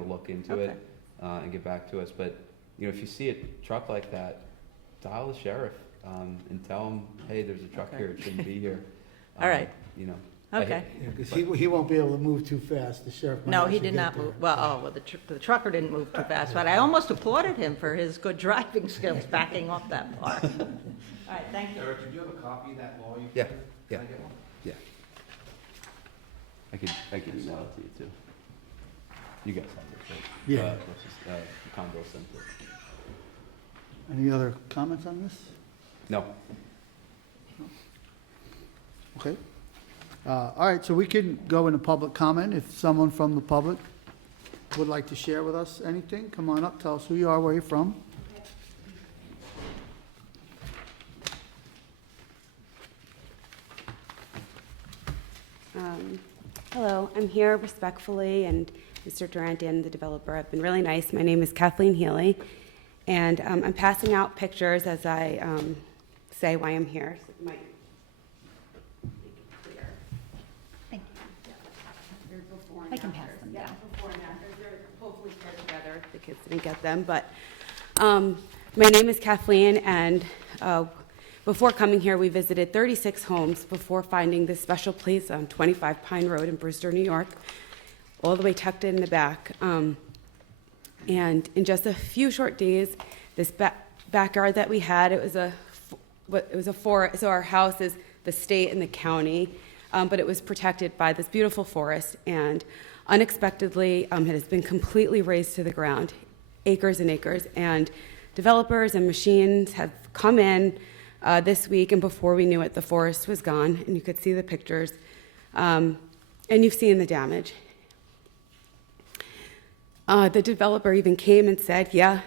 look into Okay. it and get back to us. But, you know, if you see a truck like that, dial the sheriff and tell him, hey, there's a truck Okay. here, it shouldn't be here. All right. You know. but Okay. Because he won't be able to move too fast, the sheriff might No, he actually did get not there. move, well, the trucker didn't move too fast, but I almost applauded him for his good driving skills backing off that far. All right, thank you. Eric, did you have a copy of that law you? Yeah, Can yeah. I get one? Yeah. I could email it to you too. You guys have it, right? Yeah. Conville sent it. Any other comments on this? No. Okay. All right, so we can go into public comment. If someone from the public would like to share with us anything, come on up, tell us who you are, where you're from. Hello, I'm here respectfully, and Mr. Durant and the developer have been really nice. My name is Kathleen Healy, and I'm passing out pictures as I say why I'm here. So it might make it clear. Thank There's before and I can pass afters. them Yeah, down. before and afters. They're hopefully paired together. The kids didn't get them, but my name is Kathleen, and before coming here, we visited 36 homes before finding this special place on 25 Pine Road in Brewster, New York, all the way tucked in the back. And in just a few short days, this backyard that we had, it was a forest. So our house is the state and the county, but it was protected by this beautiful forest. And unexpectedly, it has been completely razed to the ground, acres and acres. And developers and machines have come in this week, and before we knew it, the forest was gone, and you could see the pictures, and you've seen the damage. The developer even came and said, yeah,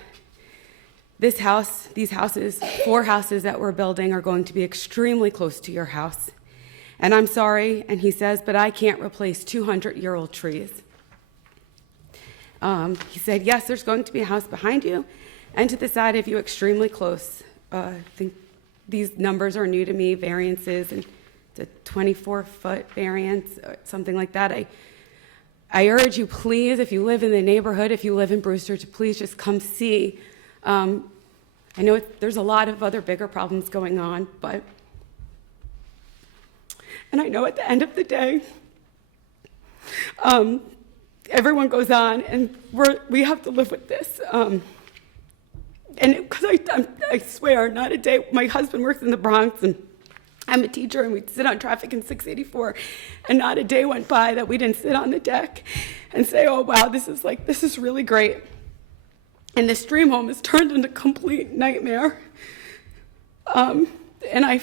these houses, 4 houses that we're building are going to be extremely close to your house. And I'm sorry, and he says, but I can't replace 200-year-old trees. He said, yes, there's going to be a house behind you, and to the side of you, extremely close. I think these numbers are new to me, variances, and it's a 24-foot variance, something like that. I urge you, please, if you live in the neighborhood, if you live in Brewster, to please just come see. I know there's a lot of other bigger problems going on, and I know at the end of the day, everyone goes on, and we have to live with this. And because I swear, not a day, my husband works in the Bronx, and I'm a teacher, and we'd sit on traffic in 684, and not a day went by that we didn't sit on the deck and say, oh, wow, this is really great. And this dream home has turned into a complete nightmare. And I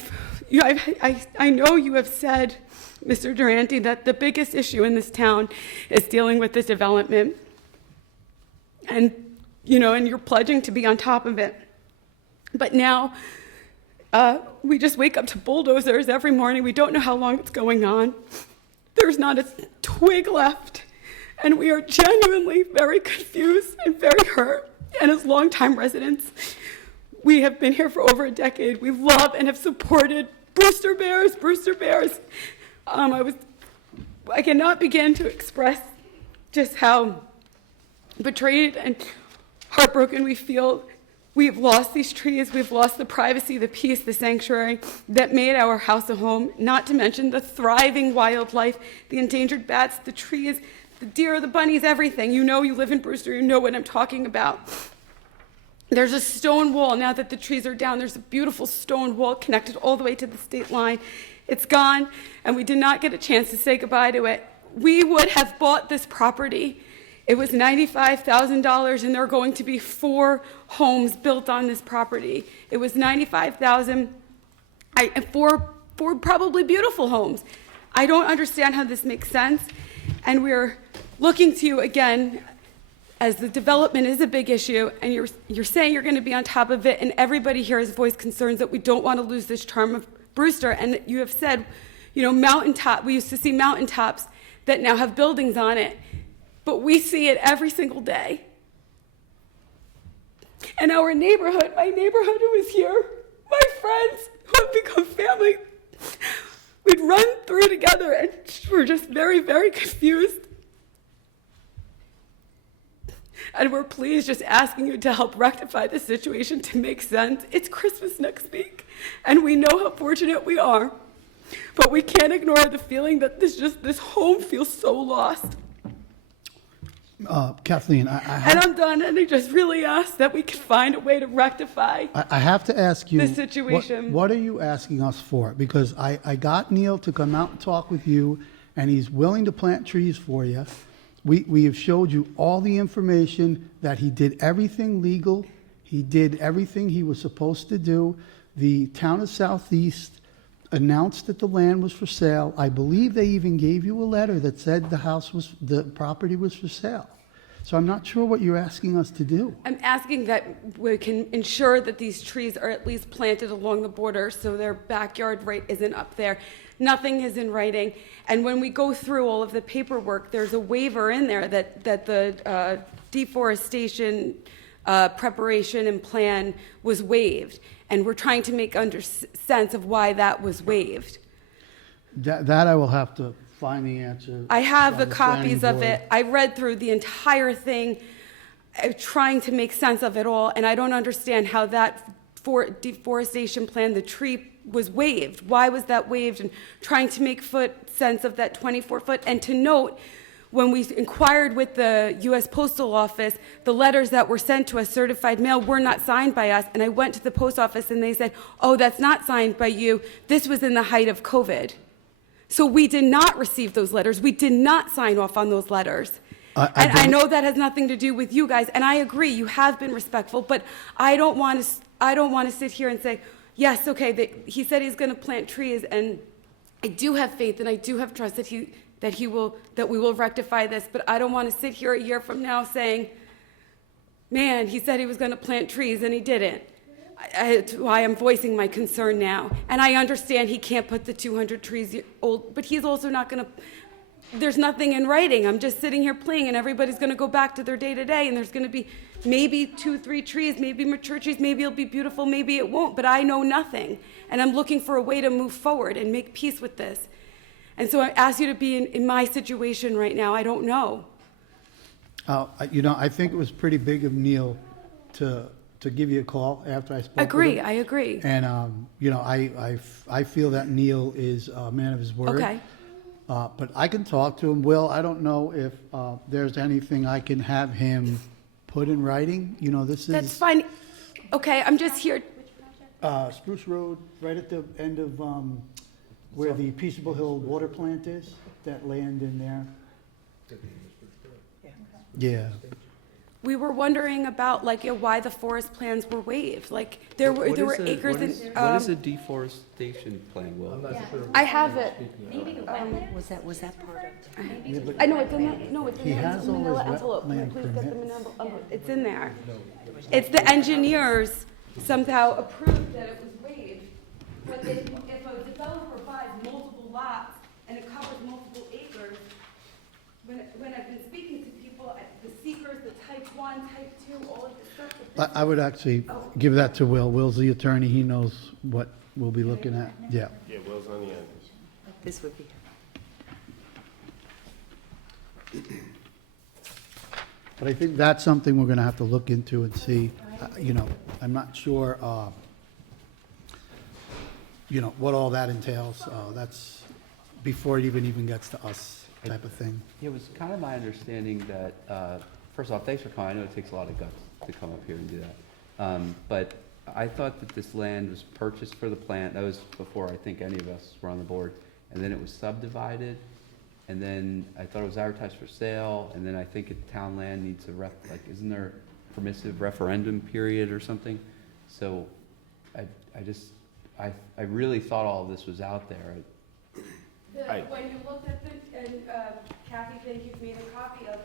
know you have said, Mr. Durante, that the biggest issue in this town is dealing with this development. And you're pledging to be on top of it. But now, we just wake up to bulldozers every morning. We don't know how long it's going on. There's not a twig left. And we are genuinely very confused and very hurt. And as longtime residents, we have been here for over a decade. We love and have supported Brewster Bears. I cannot begin to express just how betrayed and heartbroken we feel. We've lost these trees. We've lost the privacy, the peace, the sanctuary that made our house a home, not to mention the thriving wildlife, the endangered bats, the trees, the deer, the bunnies, everything. You live in Brewster, you know what I'm talking about. There's a stone wall. Now that the trees are down, there's a beautiful stone wall connected all the way to the state line. It's gone, and we did not get a chance to say goodbye to it. We would have bought this property. It was $95,000, and there are going to be 4 homes built on this property. It was $95,000, 4 probably beautiful homes. I don't understand how this makes sense, and we're looking to you again as the development is a big issue, and you're saying you're going to be on top of it, and everybody here has voiced concerns that we don't want to lose this charm of Brewster, and you have said, you know, mountaintop, we used to see mountaintops that now have buildings on it, but we see it every single day. And our neighborhood, my neighborhood who is here, my friends who have become family, we'd run through together, and we're just very, very confused. And we're pleased just asking you to help rectify the situation to make sense. It's Christmas next week, and we know how fortunate we are, but we can't ignore the feeling that this home feels so lost. Kathleen, And I'm done, and I just really ask that we can find a way to rectify. I have to ask you. The situation. What are you asking us for? Because I got Neil to come out and talk with you, and he's willing to plant trees for you. We have showed you all the information that he did everything legal. He did everything he was supposed to do. The town of Southeast announced that the land was for sale. I believe they even gave you a letter that said the property was for sale. So I'm not sure what you're asking us to do. I'm asking that we can ensure that these trees are at least planted along the border so their backyard rate isn't up there. Nothing is in writing. And when we go through all of the paperwork, there's a waiver in there that the deforestation preparation and plan was waived. And we're trying to make sense of why that was waived. That I will have to find the answer. I have from the copies of planning it. I read through the entire thing, trying to make sense of it all, and I don't understand how that deforestation plan, the tree, was waived. Why was that waived? And trying to make sense of that 24-foot. And to note, when we inquired with the U.S. Postal Office, the letters that were sent to us, certified mail, were not signed by us. And I went to the post office and they said, oh, that's not signed by you. This was in the height of COVID. So we did not receive those letters. We did not sign off on those letters. And I know that has nothing to do with you guys. And I agree, you have been respectful. But I don't want to sit here and say, yes, okay, he said he's going to plant trees. And I do have faith and I do have trust that we will rectify this, but I don't want to sit here a year from now saying, man, he said he was going to plant trees and he didn't. That's why I'm voicing my concern now. And I understand he can't put the 200 trees old, but he's also not going to, there's nothing in writing. I'm just sitting here playing and everybody's going to go back to their day-to-day and there's going to be maybe 2-3 trees, maybe mature trees, maybe it'll be beautiful, maybe it won't, but I know nothing. And I'm looking for a way to move forward and make peace with this. And so I ask you to be in my situation right now. I don't know. I think it was pretty big of Neil to give you a call after I spoke with him. I agree. And, I feel that Neil is a man of his word. Okay. But I can talk to him. Will, I don't know if there's anything I can have him put in writing. This is. That's fine. Okay, I'm just here. Spruce Road, right at the end of where the Peaceable Hill water plant is, that land in there. Yeah. We were wondering about why the forest plans were waived. There were acres in. What is a deforestation plan, Will? I have it. Maybe the wetland? Was that part of? I know it's in that. No, it's in He that has all his manila envelope. Can I wetland please get the permits. manila envelope? It's in there. It's the engineers somehow approved that it was waived. But if a developer buys multiple lots and it covers multiple acres, when I've been speaking to people, the seekers, the type 1, type 2, all of this stuff. I would actually give that to Will. Will's the attorney. He knows what we'll be looking at. Yeah. Yeah, Will's on the end. This would be. But I think that's something we're going to have to look into and see. I'm not sure, what all that entails. That's before it even gets to us type of thing. It was kind of my understanding that, first off, thanks for coming. I know it takes a lot of guts to come up here and do that. But I thought that this land was purchased for the plant. That was before I think any of us were on the board. And then it was subdivided. And then I thought it was advertised for sale. And then I think town land needs a isn't there a permissive referendum period or something? So I really thought all of this was out there. When you looked at and Kathy, thank you, made a copy of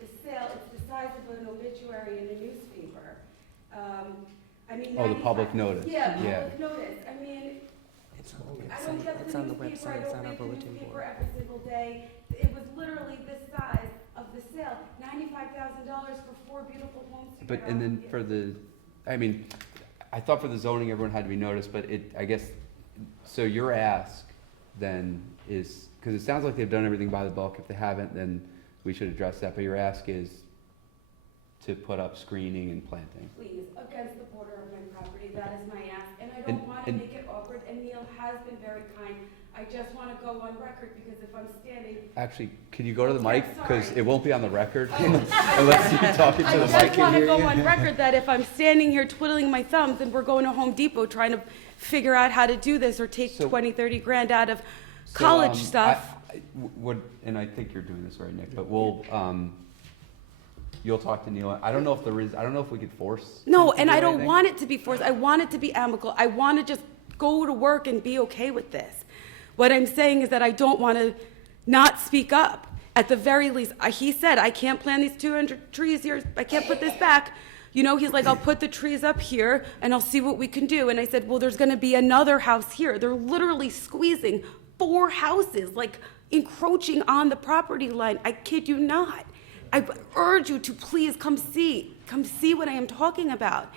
the sale, it's the size of an obituary in a newspaper. I mean. Oh, the public notice. Yeah, Yeah. public notice. I mean, It's on the I don't website, get it's the on the newspaper, I website, it's don't on our read the bulletin newspaper board. every single day. It was literally this size of the sale, $95,000 for 4 beautiful homes to But, get and out. then for the, I mean, I thought for the zoning, everyone had to be noticed, but it, I guess, so your ask then is, because it sounds like they've done everything by the book. If they haven't, then we should address that. But your ask is to put up screening and planting. Please, against the border of my property, that is my ask, and I And- don't want to and- make it awkward, and Neil has been very kind. I just want to go on record, because if I'm standing, Actually, can you go to the Yeah, mic? Because sorry. it won't be on the record Oh, unless you're talking to I the just mic. want to go on record that if I'm standing here twiddling my thumbs and we're going to Home Depot trying to figure out how to do this or take So- 20, 30 grand out of So, college stuff. And I think you're doing this right, Nick, but we'll, you'll talk to Neil. I don't know if there is, I don't know if we could force. No, him to and do I don't anything. want it to be forced. I want it to be amicable. I want to just go to work and be okay with this. What I'm saying is that I don't want to not speak up. At the very least, he said, I can't plant these 200 trees here. I can't put this back. You know, he's like, I'll put the trees up here and I'll see what we can do. And I said, well, there's going to be another house here. They're literally squeezing 4 houses, like encroaching on the property line. I kid you not. I urge you to please come see what I am talking about.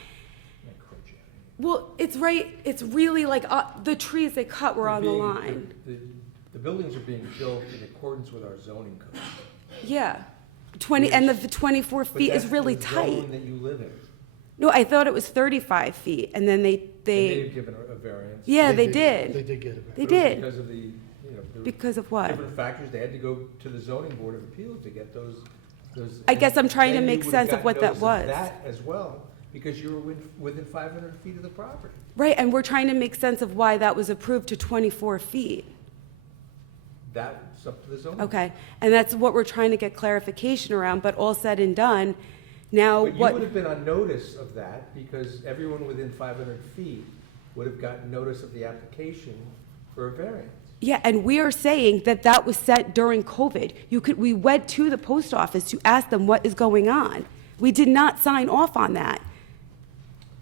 Well, it's right, it's really like, the trees they cut were on the line. The buildings are being built in accordance with our zoning code. Yeah. 20, and the 24 But feet is that's really the tight. zone that you live in. No, I thought it was 35 feet, and then And they've given a variance. yeah, they They did. did get it. They But it was did. Because of the, there were Because of what? different factors, they had to go to the zoning board of appeals to get those. I guess I'm trying to Then you make would've sense of gotten what that notice was. That as well, because you were within 500 feet of the property. Right, and we're trying to make sense of why that was approved to 24 feet. That's up to the zoning. Okay, and that's what we're trying to get clarification around, but all said and done, now But you what? would have been on notice of that because everyone within 500 feet would have gotten notice of the application for a variance. Yeah, and we are saying that that was sent during COVID. We went to the post office to ask them what is going on. We did not sign off on that.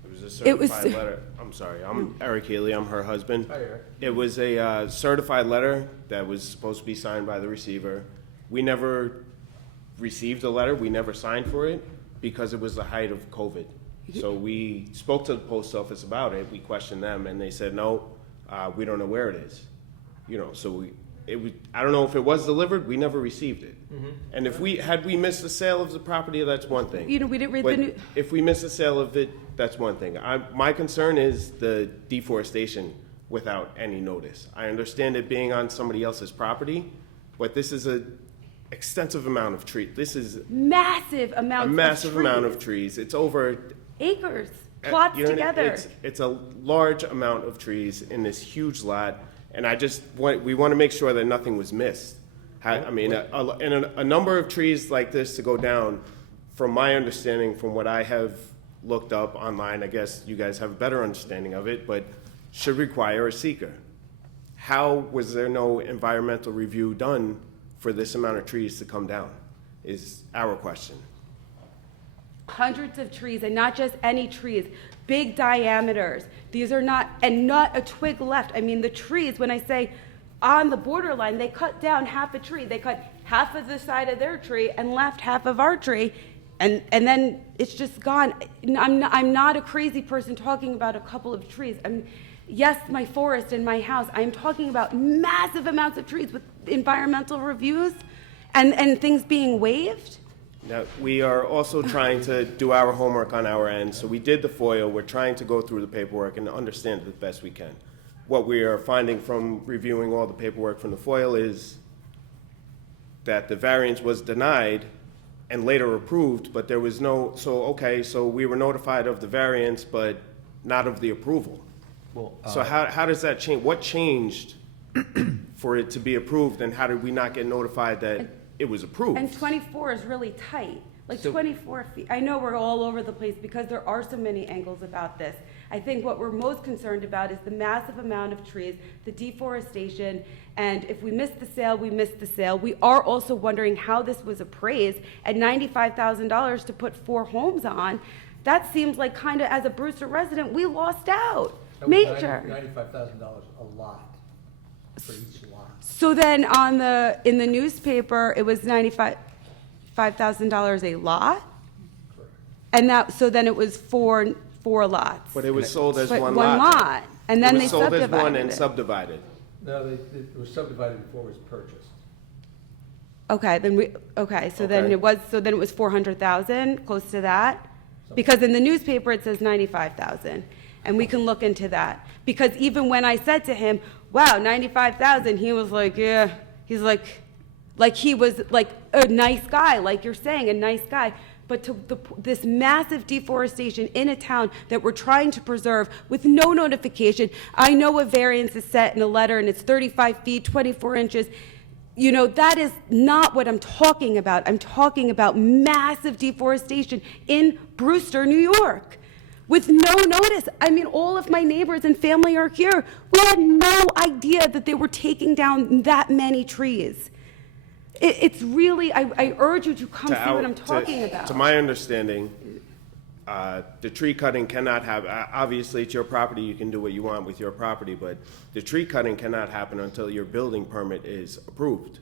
It was a It was- certified letter. I'm sorry, I'm Eric Healy, I'm her husband. Hi, Eric. It was a certified letter that was supposed to be signed by the receiver. We never received the letter, we never signed for it because it was the height of COVID. So we spoke to the post office about it, we questioned them, and they said, no, we don't know where it is. You know, so I don't know if it was delivered, we never received it. And if had we missed the sale of the property, that's one thing. You know, we didn't read But the new, if we miss the sale of it, that's one thing. My concern is the deforestation without any notice. I understand it being on somebody else's property, but this is an extensive amount of tree. This is massive a amounts of massive amount of trees. trees. It's over. Acres, plots you know, together. It's a large amount of trees in this huge lot, and we want to make sure that nothing was missed. I mean, a number of trees like this to go down, from my understanding, from what I have looked up online, I guess you guys have a better understanding of it, but should require a seeker. How was there no environmental review done for this amount of trees to come down, is our question. Hundreds of trees, and not just any trees, big diameters. These are not a twig left. I mean, the trees, when I say on the borderline, they cut down half a tree. They cut half of the side of their tree and left half of our tree, and then it's just gone. I'm not a crazy person talking about a couple of trees. Yes, my forest and my house. I'm talking about massive amounts of trees with environmental reviews and things being waived. Now, we are also trying to do our homework on our end, so we did the FOIL. We're trying to go through the paperwork and understand it the best we can. What we are finding from reviewing all the paperwork from the FOIL is that the variance was denied and later approved, but there was no, so we were notified of the variance, but not of the approval. Well, So how does that change? What changed for it to be approved, and how did we not get notified that it was approved? And 24 is really tight. Like So- 24 feet. I know we're all over the place because there are so many angles about this. I think what we're most concerned about is the massive amount of trees, the deforestation, and if we miss the sale, we miss the sale. We are also wondering how this was appraised at $95,000 to put 4 homes on. That seems like kind of, as a Brewster resident, we lost out. That was Major. $95,000 a lot for each lot. So then in the newspaper, it was $95,000 a lot? Correct. And so then it was four lots. But it was sold as But one one lot. lot, and then It they was sold as one subdivided and it. subdivided. No, it was subdivided before it was purchased. Okay, so then Okay. it was 400,000, close to that? Because in the newspaper, it says 95,000, and we can look into that. Because even when I said to him, wow, 95,000, he was like, yeah, he's like he was like a nice guy, like you're saying, a nice guy. But this massive deforestation in a town that we're trying to preserve with no notification. I know a variance is set in a letter and it's 35 feet, 24 inches. You know, that is not what I'm talking about. I'm talking about massive deforestation in Brewster, New York, with no notice. I mean, all of my neighbors and family are here. We had no idea that they were taking down that many trees. It's really, I urge you to come see what I'm talking about. To my understanding, the tree cutting cannot have, obviously it's your property, you can do what you want with your property, but the tree cutting cannot happen until your building permit is approved.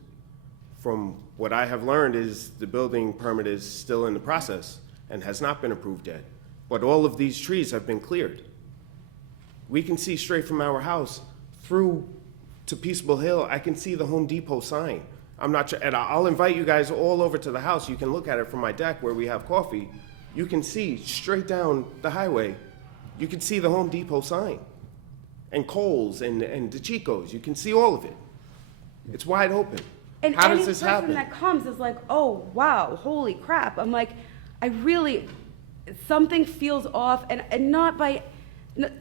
From what I have learned is the building permit is still in the process and has not been approved yet. But all of these trees have been cleared. We can see straight from our house through to Peaceable Hill, I can see the Home Depot sign. I'm not sure, and I'll invite you guys all over to the house. You can look at it from my deck where we have coffee. You can see straight down the highway. You can see the Home Depot sign. And Kohl's and the Chico's. You can see all of it. It's wide open. And How any does this person happen? that comes is like, oh, wow, holy crap. I'm like, something feels off, and not by,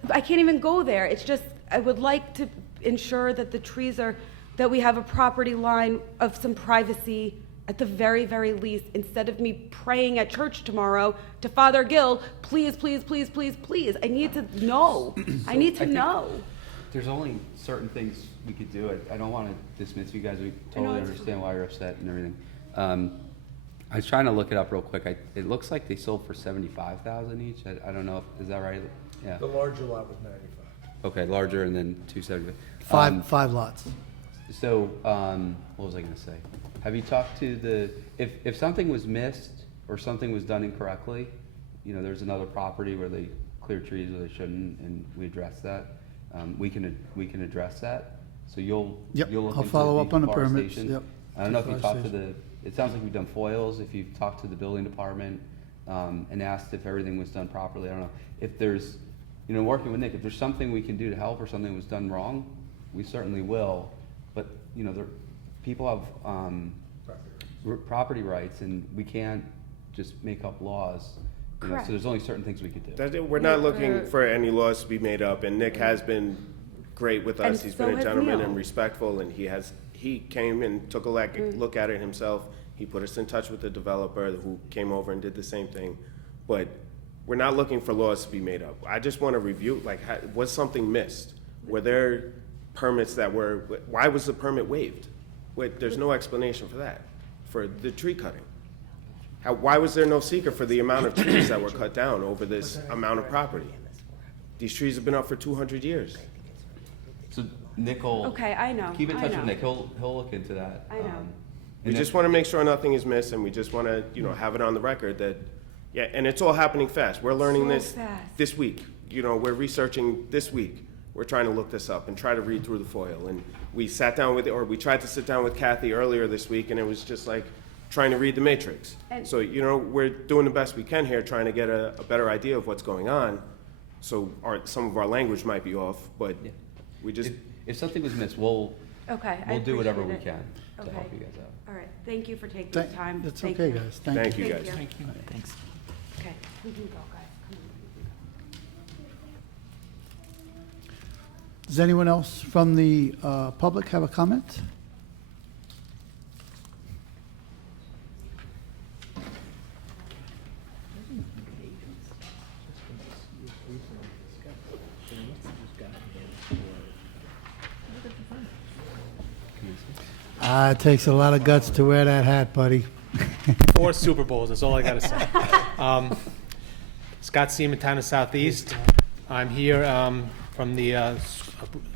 I can't even go there. It's just, I would like to ensure that the trees are, that we have a property line of some privacy at the very, very least, instead of me praying at church tomorrow to Father Gill, please, please, please, please, please. I need to know. I need to I think know. There's only certain things we could do. I don't want to dismiss you guys. We totally it's understand why you're upset and everything. I was trying to look it up real quick. It looks like they sold for 75,000 each. I don't know is that right? Yeah. The larger lot was 95. Okay, larger and then 275. Five lots. So, what was I gonna say? Have you talked to if something was missed or something was done incorrectly, you know, there's another property where they clear trees where they shouldn't, and we address that. We can address that. So you'll Yep, look I'll into follow up on the permits, deforestation. yep. I don't know if you talked to Deforestation. it sounds like we've done foils, if you've talked to the building department, and asked if everything was done properly. I don't know. If there's, you know, working with Nick, if there's something we can do to help or something was done wrong, we certainly will. But, you know, people have property rights, and we can't just make up laws. You know, Correct. so there's only certain things we could do. We're not looking for any laws to be made up, and Nick has been great with us. And He's so been a has gentleman Neil. and respectful, and he came and took a look at it himself. He put us in touch with the developer who came over and did the same thing. But we're not looking for laws to be made up. I just want to review, was something missed? Were there permits why was the permit waived? There's no explanation for that, for the tree cutting. Why was there no seeker for the amount of trees that were cut down over this amount of property? These trees have been up for 200 years. So Nick will. Okay, I know. Keep in I touch know. with Nick. He'll look into that. I know. We just want to make sure nothing is missed, and we just want to, have it on the record that, yeah, and it's all happening fast. We're learning So this fast. this week. We're researching this week. We're trying to look this up and try to read through the FOIL. And we we tried to sit down with Kathy earlier this week, and it was just like trying to read the matrix. And- So, we're doing the best we can here, trying to get a better idea of what's going on. So some of our language might be off, but Yeah. we just, If something was missed, we'll Okay, I do whatever we appreciate it. can to Okay. help you guys out. All right, thank you for taking the time. It's Thank okay, you. guys. thank you guys. Thank Thank you. Thanks. Okay, we can go, guys. Come on. Does anyone else from the public have a comment? It takes a lot of guts to wear that hat, buddy. 4 Super Bowls, that's all I gotta say. Scott Seaman, Town of Southeast. I'm here from the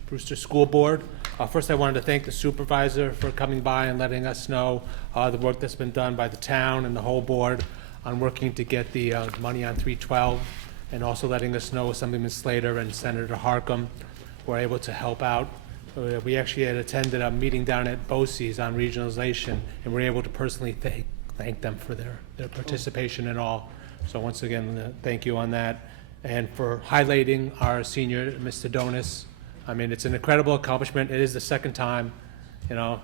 Brewster School Board. First, I wanted to thank the supervisor for coming by and letting us know the work that's been done by the town and the whole board on working to get the money on 312, and also letting us know Assemblyman Slater and Senator Harkam were able to help out. We actually had attended a meeting down at BOCES on regionalization, and were able to personally thank them for their participation and all. So once again, thank you on that. And for highlighting our senior, Mr. Donis. I mean, it's an incredible accomplishment. It is the second time, you know.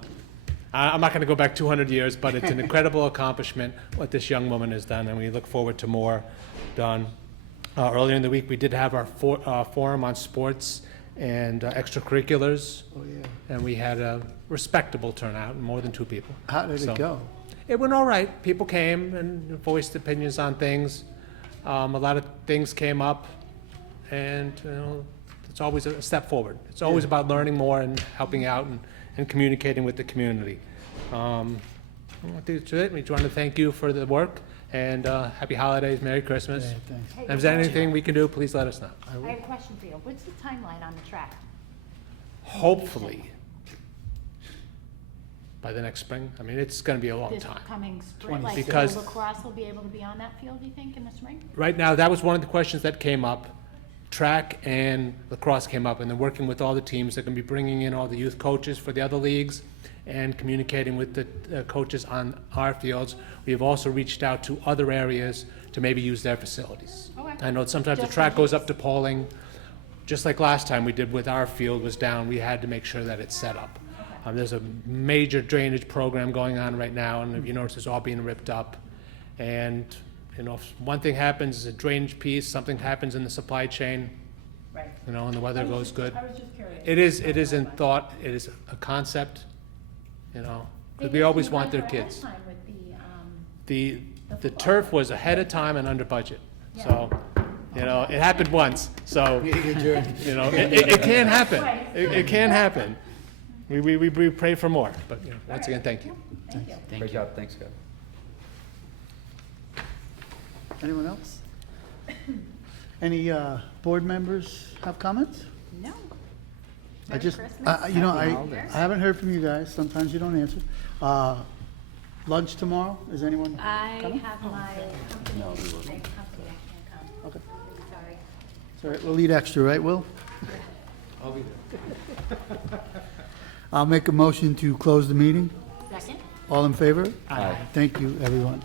I'm not going to go back 200 years, but it's an incredible accomplishment what this young woman has done, and we look forward to more done. Earlier in the week, we did have our forum on sports and extracurriculars. Oh, yeah. And we had a respectable turnout, more than 2 people. How did So, it go? It went all right. People came and voiced opinions on things. A lot of things came up, and you know, it's always a step forward. It's always about learning more and helping out and communicating with the community. I think that's it. We just want to thank you for the work, and happy holidays, Merry Christmas. Yeah, thanks. Hey, If there's anything we can do, please let us know. I have a question for you. What's the timeline on the track? Hopefully, by the next spring. I mean, it's going to be a long This time. coming spring, like, Because- so lacrosse will be able to be on that field, you think, in the spring? Right now, that was one of the questions that came up. Track and lacrosse came up, and they're working with all the teams. They're going to be bringing in all the youth coaches for the other leagues and communicating with the coaches on our fields. We have also reached out to other areas to maybe use their facilities. Okay. I know sometimes the Just track in goes case. up to Pauling, just like last time we did with our field was down. We had to make sure that it's set up. There's a major drainage program going on right now, and if you notice, it's all being ripped up. And, you know, if one thing happens, a drainage piece, something happens in the supply chain, Right. you know, and the weather goes good. I was just curious. It is in thought, it is a concept, you know, because we always want their kids. The turf was ahead of time and under budget, so, you know, it happened once, so, you know, it can happen. It can happen. We pray for more, but, you know, once again, thank you. Thank you. Great job, thanks, Scott. Anyone else? Any board members have comments? No. I Merry just, Christmas. you know, Happy I holidays. haven't heard from you guys. Sometimes you don't answer. Lunch tomorrow? Is anyone? I coming? have my company, I can't come. Okay. Sorry. It's all right. We'll eat extra, right, Will? I'll be there. I'll make a motion to close the meeting. Second? All in favor? Aye. Thank you, everyone.